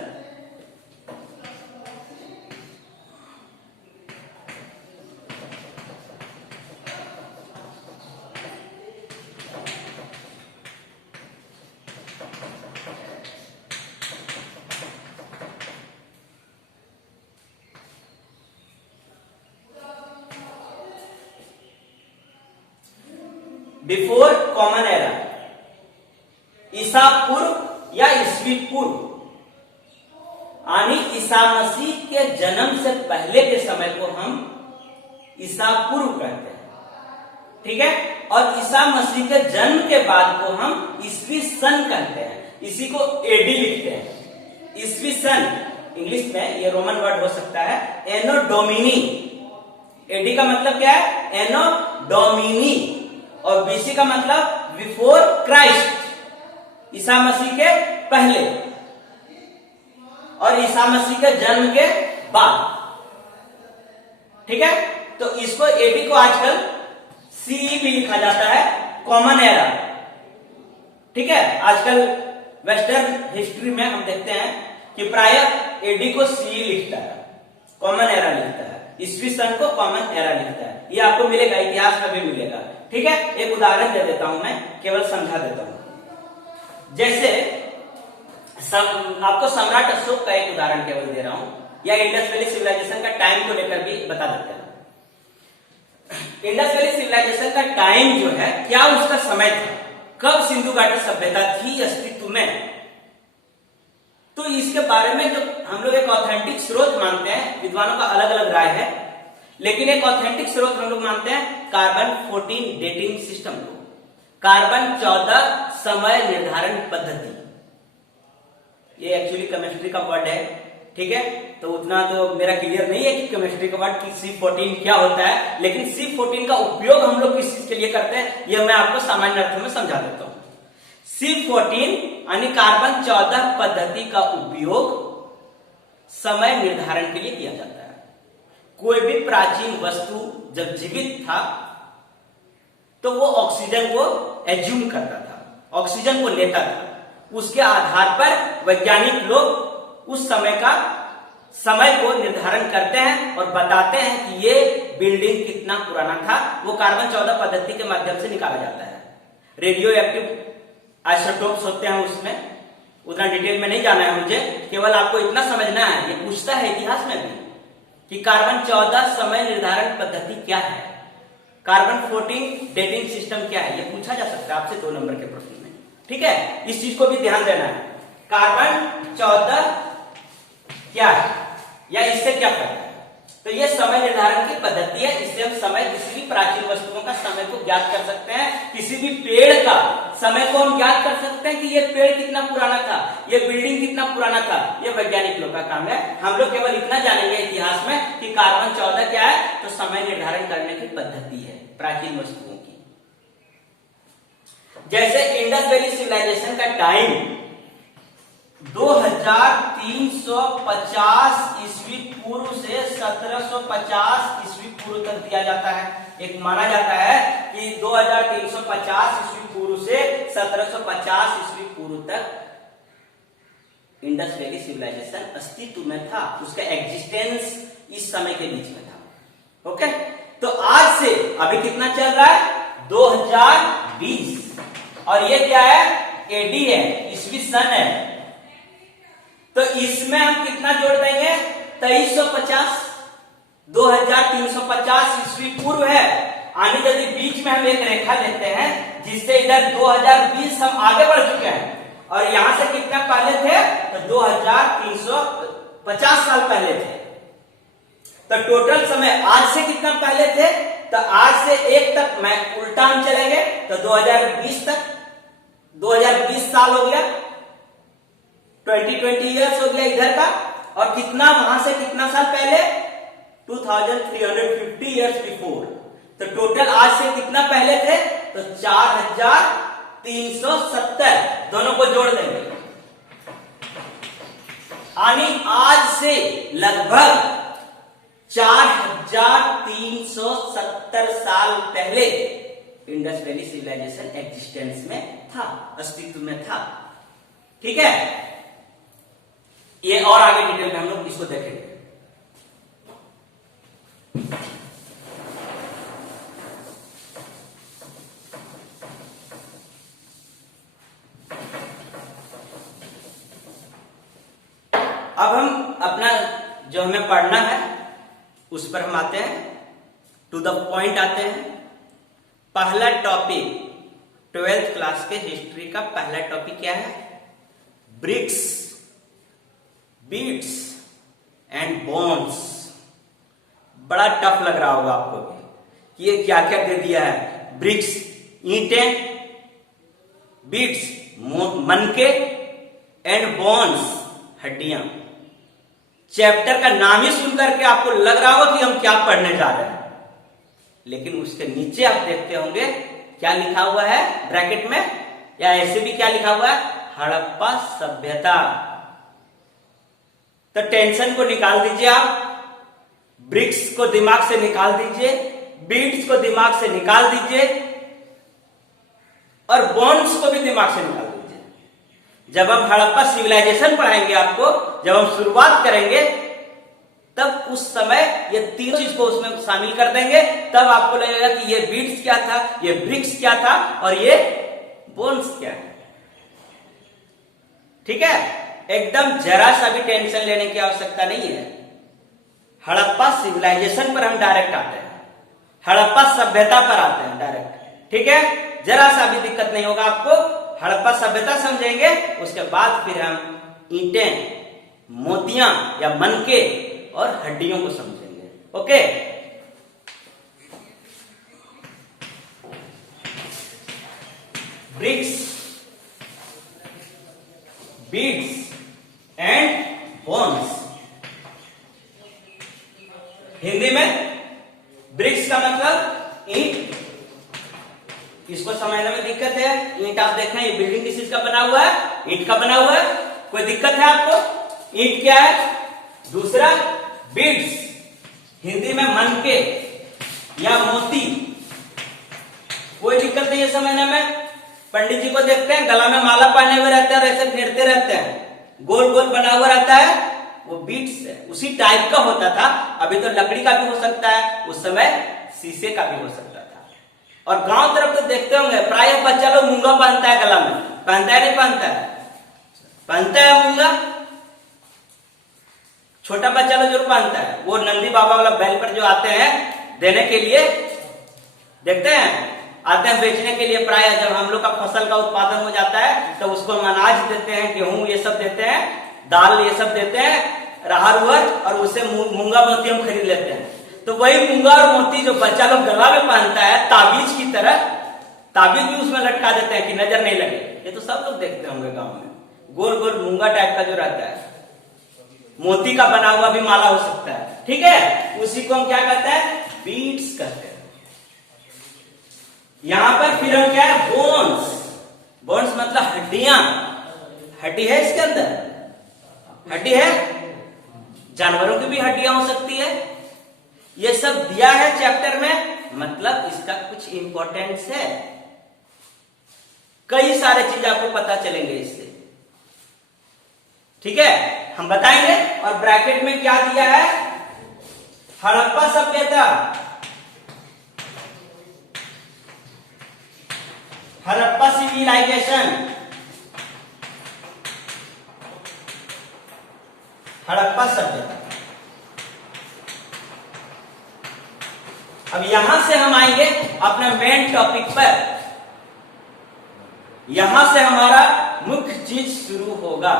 बिफोर कॉमन एरा, ईसा पूर्व या ईसवी पूर्व, यानी ईसा मसीह के जन्म से पहले के समय को हम ईसा पूर्व कहते हैं। ठीक है, और ईसा मसीह के जन्म के बाद को हम ईसवी सन कहते हैं, इसी को एडी लिखते हैं। ईसवी सन इंग्लिश में ये रोमन वर्ड हो सकता है एनो डोमिनी। एडी का मतलब क्या है? एनो डोमिनी। और बीसी का मतलब बिफोर क्राइस्ट, ईसा मसीह के पहले, और ईसा मसीह के जन्म के बाद। ठीक है, तो इसको एडी को आजकल सीई भी लिखा जाता है, कॉमन एरा। ठीक है, आजकल वेस्टर्न हिस्ट्री में हम देखते हैं कि प्रायः एडी को सीई लिखता है, कॉमन एरा लिखता है, ईसवी सन को कॉमन एरा लिखता है। ये आपको मिलेगा, इतिहास में भी मिलेगा। ठीक है, एक उदाहरण दे देता हूं, मैं केवल समझा देता हूं। जैसे आपको सम्राट अशोक का एक उदाहरण केवल दे रहा हूं, या इंडस वैली सिविलाइजेशन का टाइम को लेकर भी बता देते हैं। इंडस वैली सिविलाइजेशन का टाइम जो है, क्या उसका समय था, कब सिंधु घाटी सभ्यता थी अस्तित्व में, तो इसके बारे में जो हम लोग एक ऑथेंटिक स्रोत मानते हैं, विद्वानों का अलग अलग राय है, लेकिन एक ऑथेंटिक स्रोत हम लोग मानते हैं कार्बन 14 डेटिंग सिस्टम को, कार्बन 14 समय निर्धारण पद्धति। ये एक्चुअली केमिस्ट्री का वर्ड है। ठीक है, तो उतना तो मेरा क्लियर नहीं है कि केमिस्ट्री का वर्ड C14 क्या होता है, लेकिन C14 का उपयोग हम लोग किस चीज के लिए करते हैं, यह मैं आपको सामान्य अर्थों में समझा देता हूं। C14 यानी कार्बन 14 पद्धति का उपयोग समय निर्धारण के लिए किया जाता है। कोई भी प्राचीन वस्तु जब जीवित था तो वो ऑक्सीजन को एज्यूम करता था, ऑक्सीजन को लेता था, उसके आधार पर वैज्ञानिक लोग उस समय को निर्धारण करते हैं और बताते हैं कि ये बिल्डिंग कितना पुराना था। वो कार्बन 14 पद्धति के माध्यम से निकाला जाता है। रेडियो एक्टिव आइसोटोप्स होते हैं, उसमें उतना डिटेल में नहीं जाना है मुझे, केवल आपको इतना समझना है, ये पूछता है इतिहास में भी कि कार्बन 14 समय निर्धारण पद्धति क्या है, कार्बन 14 डेटिंग सिस्टम क्या है, ये पूछा जा सकता है आपसे 2 नंबर के प्रश्न में। ठीक है, इस चीज को भी ध्यान देना है। कार्बन 14 क्या है या इससे क्या फायदा है, तो ये समय निर्धारण की पद्धति है। इससे हम समय, किसी भी प्राचीन वस्तुओं का समय को ज्ञात कर सकते हैं, किसी भी पेड़ का समय को हम ज्ञात कर सकते हैं कि ये पेड़ कितना पुराना था, ये बिल्डिंग कितना पुराना था। ये वैज्ञानिक लोग का काम है। हम लोग केवल इतना जानेंगे इतिहास में कि कार्बन 14 क्या है, तो समय निर्धारण करने की पद्धति है। प्राचीन वस्तुओं की। जैसे इंडस वैली सिविलाइजेशन का टाइम 2350 ईस्वी पूर्व से 1750 ईस्वी पूर्व तक दिया जाता है। एक माना जाता है कि 2350 ईस्वी पूर्व से 1750 ईस्वी पूर्व तक इंडस वैली सिविलाइजेशन अस्तित्व में था, उसका एग्जिस्टेंस इस समय के बीच में था। ओके, तो आज से अभी कितना चल रहा है 2020, और ये क्या है एडी है, ईस्वी सन है। तो इसमें हम कितना जोड़ देंगे 2350, 2350 ईस्वी पूर्व है। आने यदि बीच में हम एक रेखा लेते हैं जिससे इधर 2020 हम आगे बढ़ चुके हैं, और यहां से कितना पहले थे तो 2350 साल पहले थे। तो टोटल समय आज से कितना पहले थे, तो आज से एक तक मैं उल्टा हम चलेंगे तो 2020 तक, 2020 साल हो गया, 2020 ईयर्स हो गया इधर का, और कितना वहां से कितना साल पहले 2350 ईयर्स बिफोर। तो टोटल आज से कितना पहले थे तो 4370, दोनों को जोड़ देंगे। यानी आज से लगभग 4370 साल पहले इंडस वैली सिविलाइजेशन एग्जिस्टेंस में था, अस्तित्व में था। ठीक है, ये और आगे डिटेल में हम लोग इसको देखेंगे। अब हम अपना जो हमें पढ़ना है उस पर हम आते हैं, टू द पॉइंट आते हैं। पहला टॉपिक 12th क्लास के हिस्ट्री का पहला टॉपिक क्या है, ब्रिक्स, बीट्स एंड बोन्स। बड़ा टफ लग रहा होगा आपको कि ये क्या क्या दे दिया है। ब्रिक्स ईंटें, बीट्स मनके, एंड बोन्स हड्डियां। चैप्टर का नाम ही सुनकर के आपको लग रहा होगा कि हम क्या पढ़ने जा रहे हैं, लेकिन उसके नीचे आप देखते होंगे क्या लिखा हुआ है ब्रैकेट में, या ऐसे भी क्या लिखा हुआ है, हड़प्पा सभ्यता। तो टेंशन को निकाल दीजिए आप, ब्रिक्स को दिमाग से निकाल दीजिए, बीट्स को दिमाग से निकाल दीजिए, और बोन्स को भी दिमाग से निकाल दीजिए। जब हम हड़प्पा सिविलाइजेशन पढ़ाएंगे आपको, जब हम शुरुआत करेंगे, तब उस समय ये तीनों चीज को उसमें शामिल कर देंगे, तब आपको लगेगा कि ये बीट्स क्या था, ये ब्रिक्स क्या था, और ये बोन्स क्या है। ठीक है, एकदम जरा सा भी टेंशन लेने की आवश्यकता नहीं है। हड़प्पा सिविलाइजेशन पर हम डायरेक्ट आते हैं, हड़प्पा सभ्यता पर आते हैं डायरेक्ट। ठीक है, जरा सा भी दिक्कत नहीं होगा आपको। हड़प्पा सभ्यता समझेंगे, उसके बाद फिर हम ईंटें, मोतियां या मनके और हड्डियों को समझेंगे। Okay, bricks, beats and bones. Hindi में ब्रिक्स का मतलब ईंट, इसको समझने में दिक्कत है। ईंट आप देख रहे हैं, ये बिल्डिंग किस चीज का बना हुआ है, ईंट का बना हुआ है, कोई दिक्कत है आपको? ईंट क्या है? दूसरा बीड्स, हिंदी में मनके या मोती, कोई दिक्कत नहीं है समझने में। पंडित जी को देखते हैं गला में माला पहने हुए रहते हैं और ऐसे फेरते रहते हैं, गोल गोल बना हुआ रहता है, वो बीट्स है, उसी टाइप का होता था। अभी तो लकड़ी का भी हो सकता है, उस समय शीशे का भी हो सकता था। और गांव तरफ तो देखते होंगे प्राय बच्चा लोग मूंगा पहनता है गला में, पहनता है नहीं पहनता है? पहनता है मूंगा, छोटा बच्चा लोग जरूर पहनता है। वो नंदी बाबा वाला बैल पर जो आते हैं देने के लिए, देखते हैं आते हैं बेचने के लिए। प्राय जब हम लोग का फसल का उत्पादन हो जाता है तो उसको हम अनाज देते हैं, गेहूं ये सब देते हैं, दाल ये सब देते हैं, राहर उहर, और उससे मूंगा मोती हम खरीद लेते हैं। तो वही मूंगा और मोती जो बच्चा लोग गला में पहनता है ताबीज की तरह, ताबीज भी उसमें लटका देते हैं कि नजर नहीं लगे। ये तो सब लोग देखते होंगे गांव में, गोल गोल मूंगा टाइप का जो रहता है, मोती का बना हुआ भी माला हो सकता है। ठीक है, उसी को हम क्या कहते हैं? बीट्स कहते हैं। यहां पर फिर हम क्या है, बोन्स। बोन्स मतलब हड्डियां। हड्डी है इसके अंदर, हड्डी है, जानवरों की भी हड्डियां हो सकती है। ये सब दिया है चैप्टर में, मतलब इसका कुछ इंपॉर्टेंस है। कई सारे चीज आपको पता चलेंगे इससे, ठीक है, हम बताएंगे। और ब्रैकेट में क्या दिया है, हड़प्पा सभ्यता, हड़प्पा सिविलाइजेशन, हड़प्पा सभ्यता। अब यहां से हम आएंगे अपने मेन टॉपिक पर। यहां से हमारा मुख्य चीज शुरू होगा।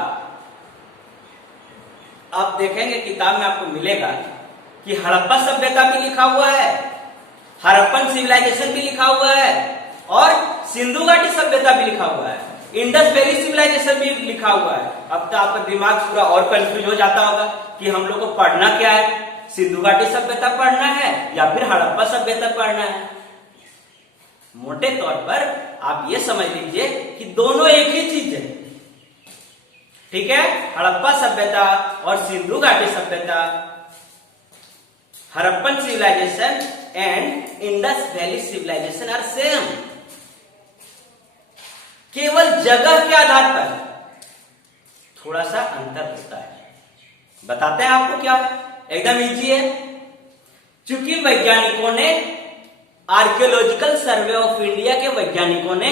आप देखेंगे किताब में आपको मिलेगा कि हड़प्पा सभ्यता भी लिखा हुआ है, हड़प्पन सिविलाइजेशन भी लिखा हुआ है, और सिंधु घाटी सभ्यता भी लिखा हुआ है, इंडस वैली सिविलाइजेशन भी लिखा हुआ है। अब तो आपका दिमाग पूरा और कंफ्यूज हो जाता होगा कि हम लोग को पढ़ना क्या है, सिंधु घाटी सभ्यता पढ़ना है या फिर हड़प्पा सभ्यता पढ़ना है। मोटे तौर पर आप ये समझ लीजिए कि दोनों एक ही चीज है, ठीक है। हड़प्पा सभ्यता और सिंधु घाटी सभ्यता, Harappan civilisation and Indus valley civilisation are same. केवल जगह के आधार पर थोड़ा सा अंतर होता है। बताते हैं आपको क्या है, एकदम इजी है। चूंकि वैज्ञानिकों ने, आर्कियोलॉजिकल सर्वे ऑफ इंडिया के वैज्ञानिकों ने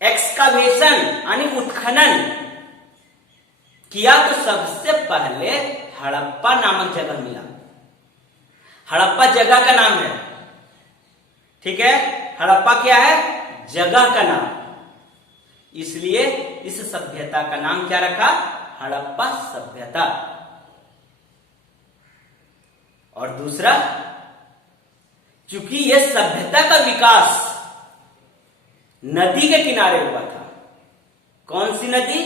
एक्सकावेशन यानी उत्खनन किया, तो सबसे पहले हड़प्पा नामक जगह मिला। हड़प्पा जगह का नाम है, ठीक है। हड़प्पा क्या है, जगह का नाम। इसलिए इस सभ्यता का नाम क्या रखा, हड़प्पा सभ्यता। और दूसरा, चूंकि यह सभ्यता का विकास नदी के किनारे हुआ था। कौन सी नदी,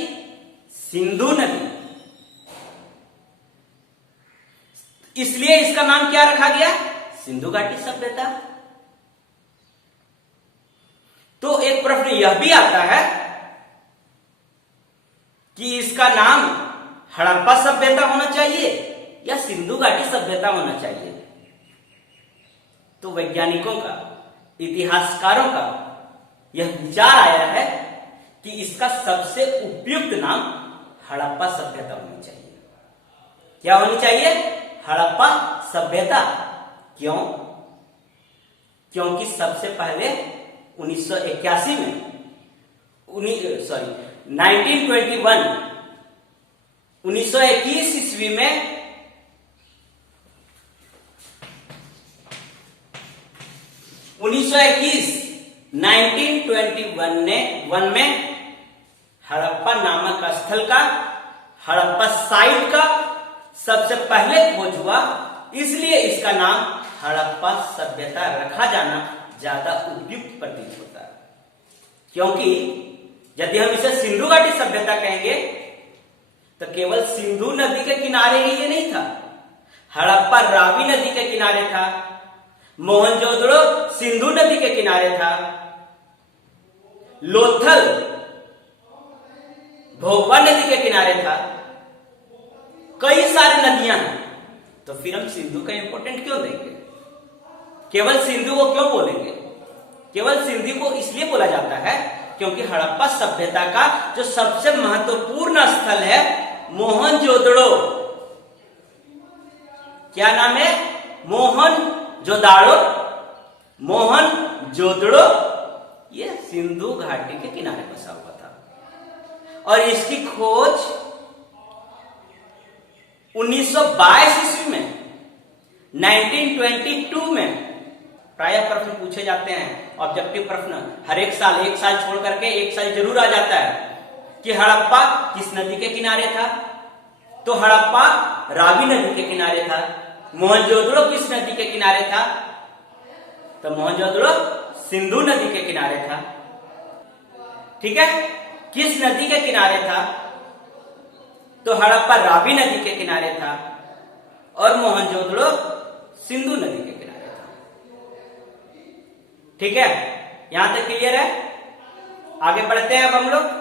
सिंधु नदी। इसलिए इसका नाम क्या रखा गया, सिंधु घाटी सभ्यता। तो एक प्रश्न यह भी आता है कि इसका नाम हड़प्पा सभ्यता होना चाहिए या सिंधु घाटी सभ्यता होना चाहिए। तो वैज्ञानिकों का, इतिहासकारों का यह विचार आया है कि इसका सबसे उपयुक्त नाम हड़प्पा सभ्यता होनी चाहिए। क्या होनी चाहिए, हड़प्पा सभ्यता। क्यों, क्योंकि सबसे पहले 1921 में 1921 ईस्वी में वन में हड़प्पा नामक स्थल का, हड़प्पा साइट का सबसे पहले खोज हुआ। इसलिए इसका नाम हड़प्पा सभ्यता रखा जाना ज्यादा उपयुक्त प्रतीत होता है। क्योंकि यदि हम इसे सिंधु घाटी सभ्यता कहेंगे तो केवल सिंधु नदी के किनारे ही ये नहीं था, हड़प्पा रावी नदी के किनारे था, मोहनजोदड़ो सिंधु नदी के किनारे था, लोथल भोगवा नदी के किनारे था। कई सारी नदियां हैं। तो फिर हम सिंधु का इंपॉर्टेंट क्यों देंगे, केवल सिंधु को क्यों बोलेंगे। केवल सिंधु को इसलिए बोला जाता है क्योंकि हड़प्पा सभ्यता का जो सबसे महत्वपूर्ण स्थल है मोहनजोदड़ो, क्या नाम है, मोहनजोदड़ो, ये सिंधु घाटी के किनारे बसा हुआ था। और इसकी खोज 1922 ईस्वी में, 1922 में प्रायः प्रश्न पूछे जाते हैं, ऑब्जेक्टिव प्रश्न हर एक साल छोड़ करके एक साल जरूर आ जाता है कि हड़प्पा किस नदी के किनारे था। तो हड़प्पा रावी नदी के किनारे था। मोहनजोदड़ो किस नदी के किनारे था, तो मोहनजोदड़ो सिंधु नदी के किनारे था। ठीक है, किस नदी के किनारे था, तो हड़प्पा रावी नदी के किनारे था और मोहनजोदड़ो सिंधु नदी के किनारे था। ठीक है, यहां तक क्लियर है। आगे बढ़ते हैं अब हम लोग।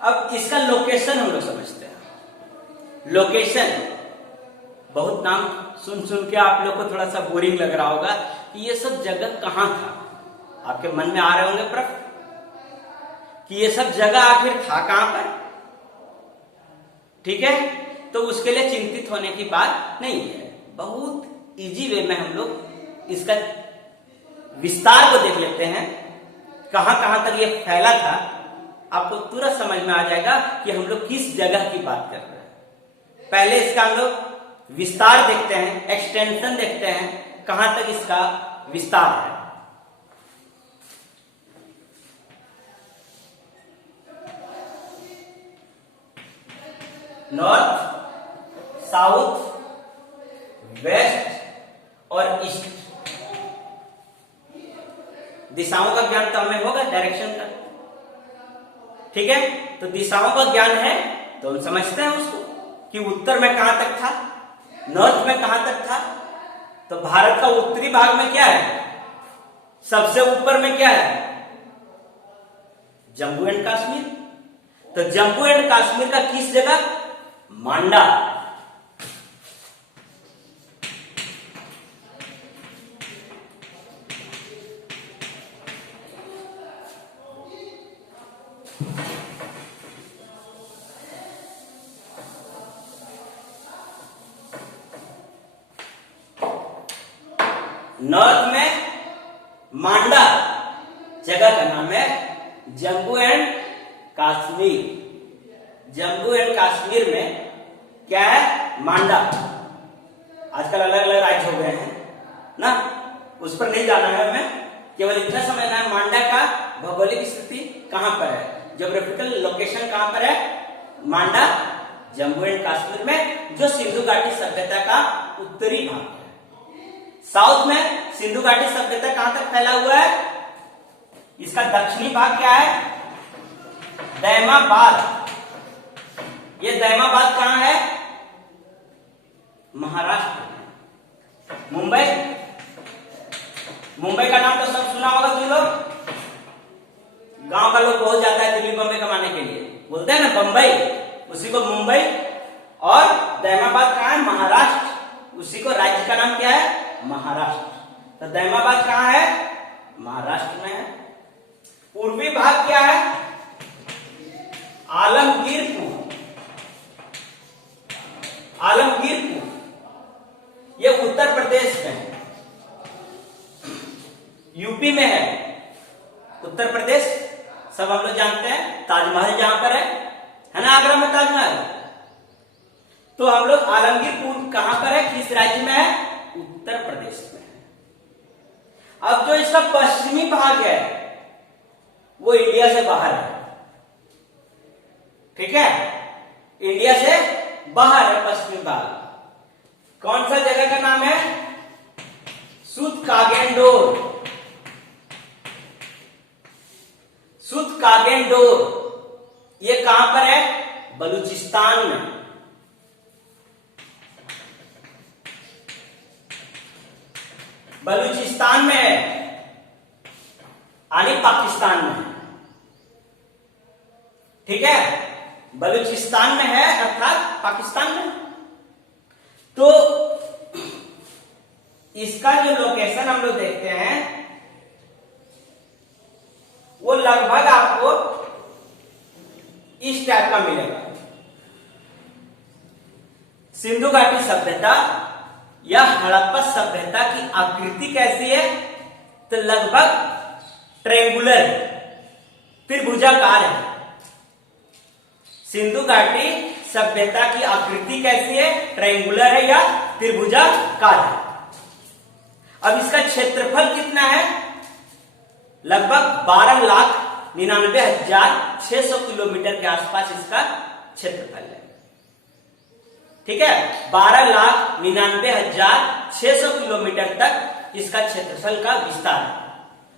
अब इसका लोकेशन हम लोग समझते हैं। लोकेशन, बहुत नाम सुन सुन के आप लोग को थोड़ा सा बोरिंग लग रहा होगा कि ये सब जगह कहां था। आपके मन में आ रहे होंगे प्रश्न कि ये सब जगह आखिर था कहां पर। ठीक है, तो उसके लिए चिंतित होने की बात नहीं है। बहुत इजी वे में हम लोग इसका विस्तार को देख लेते हैं, कहां कहां तक ये फैला था। आपको तुरंत समझ में आ जाएगा कि हम लोग किस जगह की बात कर रहे हैं। पहले इसका हम लोग विस्तार देखते हैं, एक्सटेंशन देखते हैं, कहां तक इसका विस्तार है। नॉर्थ, साउथ, वेस्ट और ईस्ट, दिशाओं का ज्ञान तो हमें होगा, डायरेक्शन का। ठीक है, तो दिशाओं का ज्ञान है तो हम समझते हैं उसको कि उत्तर में कहां तक था, नॉर्थ में कहां तक था। तो भारत का उत्तरी भाग में क्या है, सबसे ऊपर में क्या है, जम्मू एंड कश्मीर। तो जम्मू एंड कश्मीर का किस जगह, मांडा। नॉर्थ में मांडा जगह का नाम है जम्मू एंड कश्मीर। जम्मू एंड कश्मीर में क्या है, मांडा। आजकल अलग अलग राज्य हो गए हैं ना, उस पर नहीं जाना है हमें, केवल इतना समझना है मांडा का भौगोलिक स्थिति कहां पर है, ज्योग्राफिकल लोकेशन कहां पर है। मांडा जम्मू एंड कश्मीर में, जो सिंधु घाटी सभ्यता का उत्तरी भाग है। साउथ में सिंधु घाटी सभ्यता कहां तक फैला हुआ है, इसका दक्षिणी भाग क्या है, दैमाबाद। ये दैमाबाद कहां है, महाराष्ट्र। मुंबई, मुंबई का नाम तो सब सुना होगा तुम लोग। गांव का लोग बहुत जाता है दिल्ली बम्बई कमाने के लिए, बोलते हैं ना बम्बई, उसी को मुंबई। और दैमाबाद कहां है, महाराष्ट्र, उसी को राज्य का नाम क्या है, महाराष्ट्र। तो दैमाबाद कहां है, महाराष्ट्र में है। पूर्वी भाग क्या है, आलमगीरपुर। आलमगीरपुर ये उत्तर प्रदेश में है, यूपी में है। उत्तर प्रदेश सब हम लोग जानते हैं, ताजमहल जहां पर है ना, आगरा में ताजमहल। तो हम लोग आलमगीरपुर कहां पर है, किस राज्य में है, उत्तर प्रदेश में है। अब जो इसका पश्चिमी भाग है वो इंडिया से बाहर है। ठीक है, इंडिया से बाहर है पश्चिमी भाग। कौन सा जगह का नाम है, सूतकागेंडोर। सूतकागेंडोर ये कहां पर है, बलूचिस्तान में। बलूचिस्तान में है, यानी पाकिस्तान में है। ठीक है, बलूचिस्तान में है अर्थात पाकिस्तान में। तो इसका जो लोकेशन हम लोग देखते हैं वो लगभग आपको इस टाइप का मिलेगा। सिंधु घाटी सभ्यता या हड़प्पा सभ्यता की आकृति कैसी है, तो लगभग ट्रायंगुलर, त्रिभुजाकार है। सिंधु घाटी सभ्यता की आकृति कैसी है, ट्रायंगुलर है या त्रिभुजाकार है। अब इसका क्षेत्रफल कितना है? लगभग 12,99,600 किलोमीटर के आसपास इसका क्षेत्रफल है। ठीक है, 12,99,600 किलोमीटर तक इसका क्षेत्रफल का विस्तार है।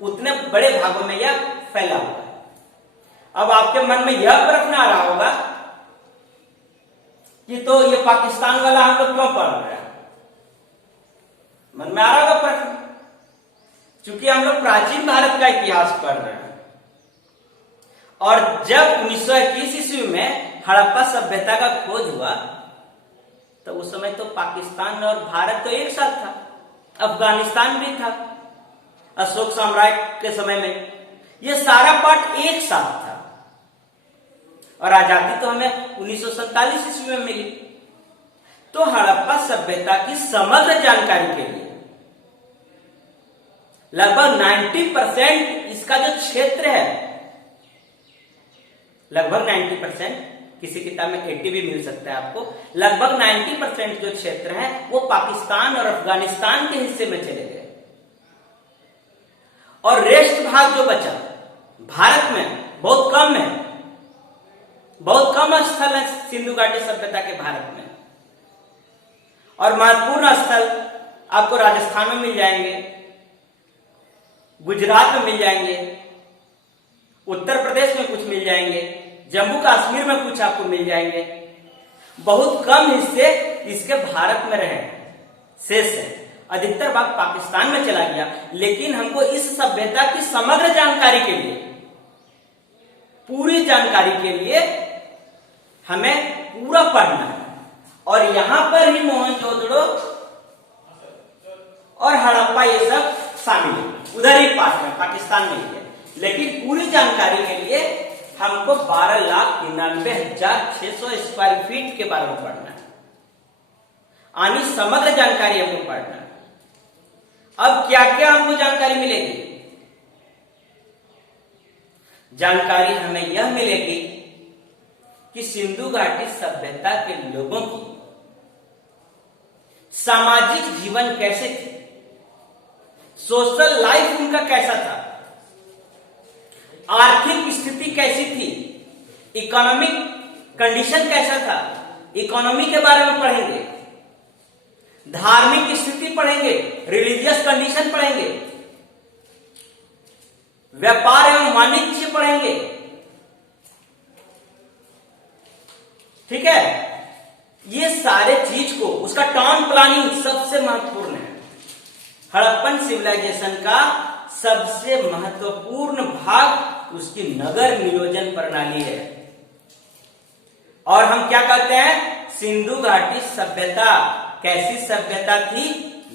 उतने बड़े भागों में यह फैला हुआ है। अब आपके मन में यह प्रश्न आ रहा होगा कि तो ये पाकिस्तान वाला हम लोग क्यों पढ़ रहे हैं? मन में आ रहा होगा प्रश्न, क्योंकि हम लोग प्राचीन भारत का इतिहास पढ़ रहे हैं। और जब 1921 ईस्वी में हड़प्पा सभ्यता का खोज हुआ तो उस समय तो पाकिस्तान और भारत तो एक साथ था, अफगानिस्तान भी था अशोक सम्राट के समय में। यह सारा पार्ट एक साथ था और आजादी तो हमें 1947 ईस्वी में मिली। तो हड़प्पा सभ्यता की समग्र जानकारी के लिए लगभग 90% इसका जो क्षेत्र है, लगभग 90%, किसी किताब में 80 भी मिल सकता है आपको, लगभग 90% जो क्षेत्र है वो पाकिस्तान और अफगानिस्तान के हिस्से में चले गए। और रेस्ट भाग जो बचा भारत में बहुत कम है, बहुत कम स्थल है सिंधु घाटी सभ्यता के भारत में। और महत्वपूर्ण स्थल आपको राजस्थान में मिल जाएंगे, गुजरात में मिल जाएंगे, उत्तर प्रदेश में कुछ मिल जाएंगे, जम्मू कश्मीर में कुछ आपको मिल जाएंगे। बहुत कम हिस्से इसके भारत में रहे शेष है, अधिकतर भाग पाकिस्तान में चला गया। लेकिन हमको इस सभ्यता की समग्र जानकारी के लिए, पूरी जानकारी के लिए हमें पूरा पढ़ना है। और यहां पर ही मोहनजोदड़ो और हड़प्पा ये सब शामिल है, उधर ही पास में पाकिस्तान में ही है। लेकिन पूरी जानकारी के लिए हमको 12,99,600 स्क्वायर फीट के बारे में पढ़ना है, यानी समग्र जानकारी हमको पढ़ना है। अब क्या क्या हमको जानकारी मिलेगी? जानकारी हमें यह मिलेगी कि सिंधु घाटी सभ्यता के लोगों की सामाजिक जीवन कैसे थे, सोशल लाइफ उनका कैसा था, आर्थिक स्थिति कैसी थी, इकोनॉमिक कंडीशन कैसा था, इकोनॉमी के बारे में पढ़ेंगे, धार्मिक स्थिति पढ़ेंगे, रिलीजियस कंडीशन पढ़ेंगे, व्यापार एवं वाणिज्य पढ़ेंगे। ठीक है, ये सारे चीज को, उसका टाउन प्लानिंग सबसे महत्वपूर्ण है। हड़प्पन सिविलाइजेशन का सबसे महत्वपूर्ण भाग उसकी नगर नियोजन प्रणाली है। और हम क्या कहते हैं? सिंधु घाटी सभ्यता कैसी सभ्यता थी?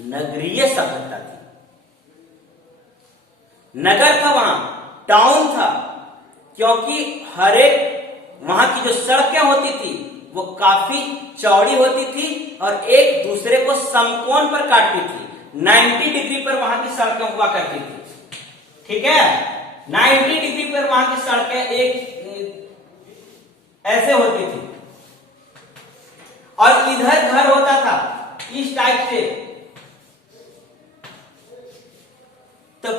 नगरीय सभ्यता थी। नगर था, वहां टाउन था, क्योंकि हर एक वहां की जो सड़कें होती थी वो काफी चौड़ी होती थी और एक दूसरे को समकोण पर काटती थी। 90 डिग्री पर वहां की सड़कें हुआ करती थी। ठीक है, 90 डिग्री पर वहां की सड़कें एक ऐसे होती थी और इधर घर होता था इस टाइप से। तो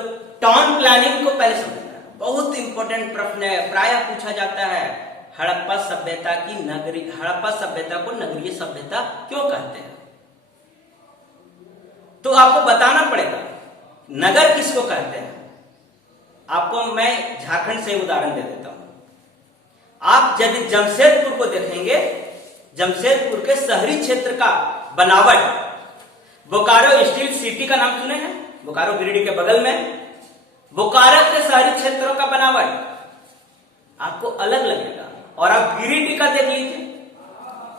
टाउन प्लानिंग को पहले समझना, बहुत इंपॉर्टेंट प्रश्न है, प्रायः पूछा जाता है। हड़प्पा सभ्यता की हड़प्पा सभ्यता को नगरीय सभ्यता क्यों कहते हैं? तो आपको बताना पड़ेगा नगर किसको कहते हैं। आपको मैं झारखंड से उदाहरण दे देता हूं। आप यदि जमशेदपुर को देखेंगे, जमशेदपुर के शहरी क्षेत्र का बनावट, बोकारो स्टील सिटी का नाम सुने हैं? बोकारो गिरिडीह के बगल में बोकारो के शहरी क्षेत्रों का बनावट आपको अलग लगेगा। और आप गिरिडीह का देख लीजिए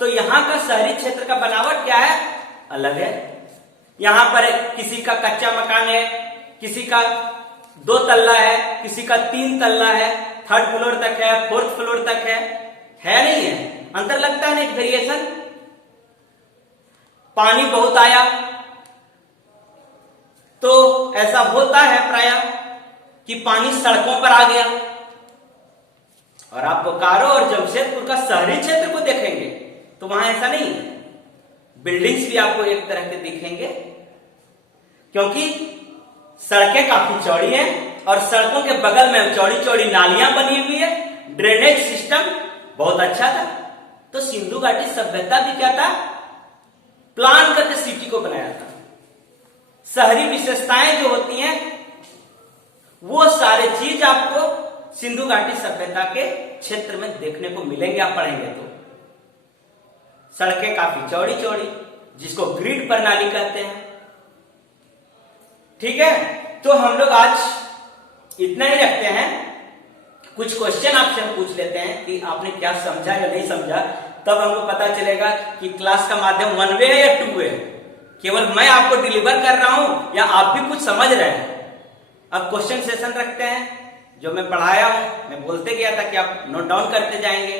तो यहां का शहरी क्षेत्र का बनावट क्या है? अलग है। यहां पर किसी का कच्चा मकान है, किसी का 2 तल्ला है, किसी का 3 तल्ला है, 3rd फ्लोर तक है, 4th फ्लोर तक है नहीं है? अंतर लगता है ना, एक वेरिएशन। पानी बहुत आया तो ऐसा होता है प्रायः कि पानी सड़कों पर आ गया। और आप बोकारो और जमशेदपुर का शहरी क्षेत्र को देखेंगे तो वहां ऐसा नहीं है, बिल्डिंग्स भी आपको एक तरह के दिखेंगे। क्योंकि सड़कें काफी चौड़ी हैं और सड़कों के बगल में चौड़ी चौड़ी नालियां बनी हुई है, ड्रेनेज सिस्टम बहुत अच्छा था। तो सिंधु घाटी सभ्यता भी क्या था, प्लान करके सिटी को बनाया था। शहरी विशेषताएं जो होती हैं वो सारे चीज आपको सिंधु घाटी सभ्यता के क्षेत्र में देखने को मिलेंगे, आप पढ़ेंगे तो। सड़कें काफी चौड़ी चौड़ी, जिसको ग्रिड प्रणाली कहते हैं। ठीक है, तो हम लोग आज इतना ही रखते हैं। कुछ क्वेश्चन आपसे हम पूछ लेते हैं कि आपने क्या समझा या नहीं समझा, तब हमको पता चलेगा कि क्लास का माध्यम 1 वे है या 2 वे है। केवल मैं आपको डिलीवर कर रहा हूं या आप भी कुछ समझ रहे हैं। अब क्वेश्चन सेशन रखते हैं, जो मैं पढ़ाया हूं मैं बोलते गया था कि आप नोट डाउन करते जाएंगे।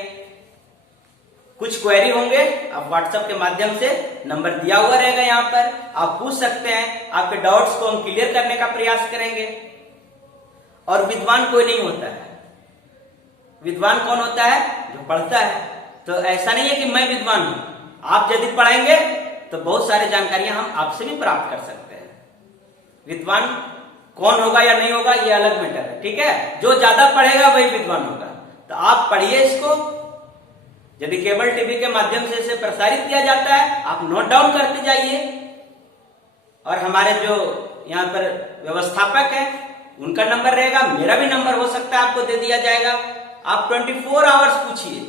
कुछ क्वेरी होंगे, आप व्हाट्सएप के माध्यम से, नंबर दिया हुआ रहेगा यहाँ पर, आप पूछ सकते हैं। आपके डाउट्स को हम क्लियर करने का प्रयास करेंगे। और विद्वान कोई नहीं होता है। विद्वान कौन होता है, जो पढ़ता है। तो ऐसा नहीं है कि मैं विद्वान हूं। आप यदि पढ़ेंगे तो बहुत सारी जानकारियां हम आपसे भी प्राप्त कर सकते हैं। विद्वान कौन होगा या नहीं होगा ये अलग मैटर है, ठीक है। जो ज्यादा पढ़ेगा वही विद्वान होगा। तो आप पढ़िए इसको। यदि केबल टीवी के माध्यम से इसे प्रसारित किया जाता है, आप नोट डाउन करते जाइए। और हमारे जो यहाँ पर व्यवस्थापक है उनका नंबर रहेगा, मेरा भी नंबर हो सकता है, आपको दे दिया जाएगा। आप 24 आवर्स पूछिए।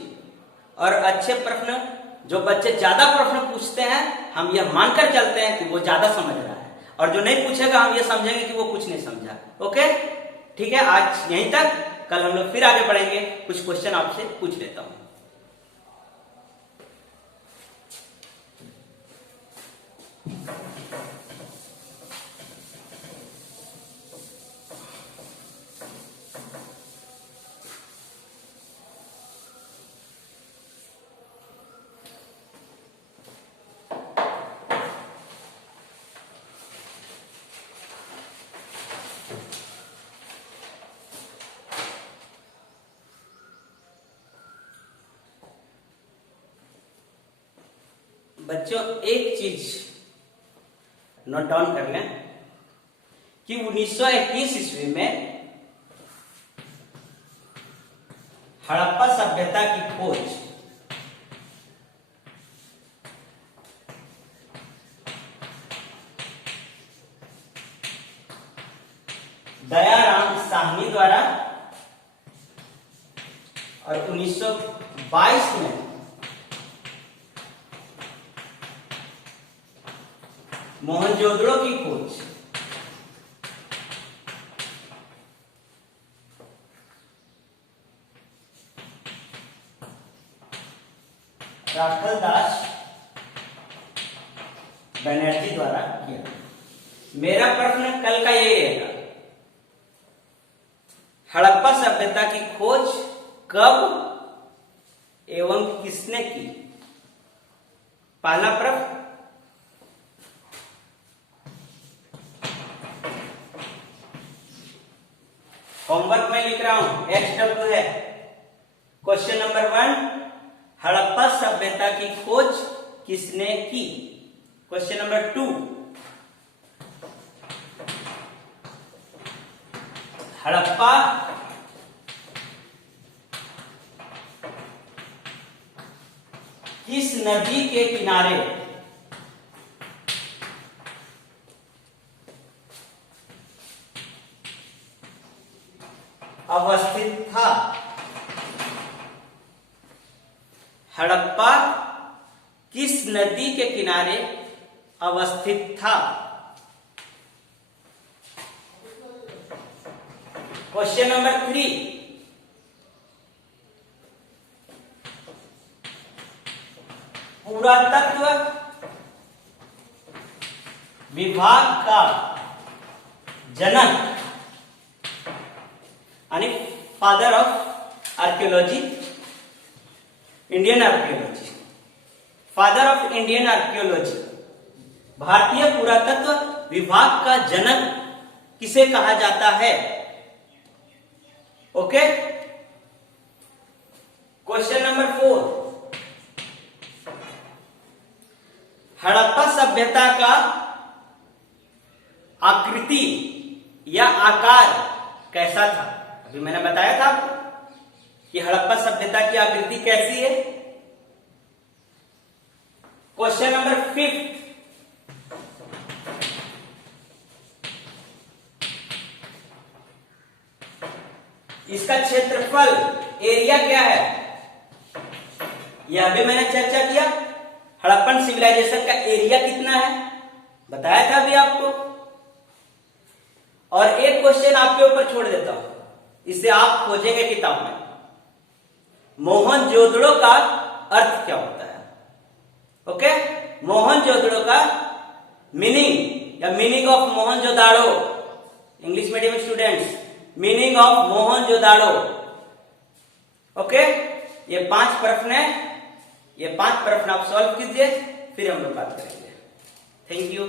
और अच्छे प्रश्न, जो बच्चे ज्यादा प्रश्न पूछते हैं, हम यह मानकर चलते हैं कि वो ज्यादा समझ रहा है। और जो नहीं पूछेगा हम ये समझेंगे कि वो कुछ नहीं समझा। ओके, ठीक है, आज यहीं तक। कल हम लोग फिर आगे बढ़ेंगे। कुछ क्वेश्चन आपसे पूछ लेता हूं। बच्चों एक चीज नोट डाउन कर लें कि 1921 ईस्वी में हड़प्पा सभ्यता की खोज दयाराम साहनी द्वारा और 1922 में मोहनजोदड़ो की खोज राखल दास बनर्जी द्वारा किया। मेरा प्रश्न कल का यही रहेगा, हड़प्पा सभ्यता की खोज कब एवं किसने की? पहला प्रश्न। होमवर्क में लिख रहा हूं, XW है। क्वेश्चन नंबर 1, हड़प्पा सभ्यता की खोज किसने की? क्वेश्चन नंबर 2, हड़प्पा किस नदी के किनारे अवस्थित था? हड़प्पा किस नदी के किनारे अवस्थित था? क्वेश्चन नंबर 3, पुरातत्व विभाग का जनक यानी father of archaeology, Indian archaeology, father of Indian archaeology, भारतीय पुरातत्व विभाग का जनक किसे कहा जाता है? ओके। क्वेश्चन नंबर 4, हड़प्पा सभ्यता का कैसा था? अभी मैंने बताया था आपको कि हड़प्पा सभ्यता की आकृति कैसी है। क्वेश्चन नंबर 5, इसका क्षेत्रफल एरिया क्या है? यह भी मैंने चर्चा किया। हड़प्पन सिविलाइजेशन का एरिया कितना है बताया था अभी आपको। और एक क्वेश्चन आपके ऊपर छोड़ देता हूं, इसे आप खोजेंगे किताब में। मोहनजोदड़ो का अर्थ क्या होता है? ओके, मोहनजोदड़ो का मीनिंग या meaning of Mohenjodaro, English medium students, meaning of Mohenjodaro. Okay, ये 5 प्रश्न है, ये 5 प्रश्न आप सॉल्व कीजिए, फिर हम लोग बात करेंगे। Thank you.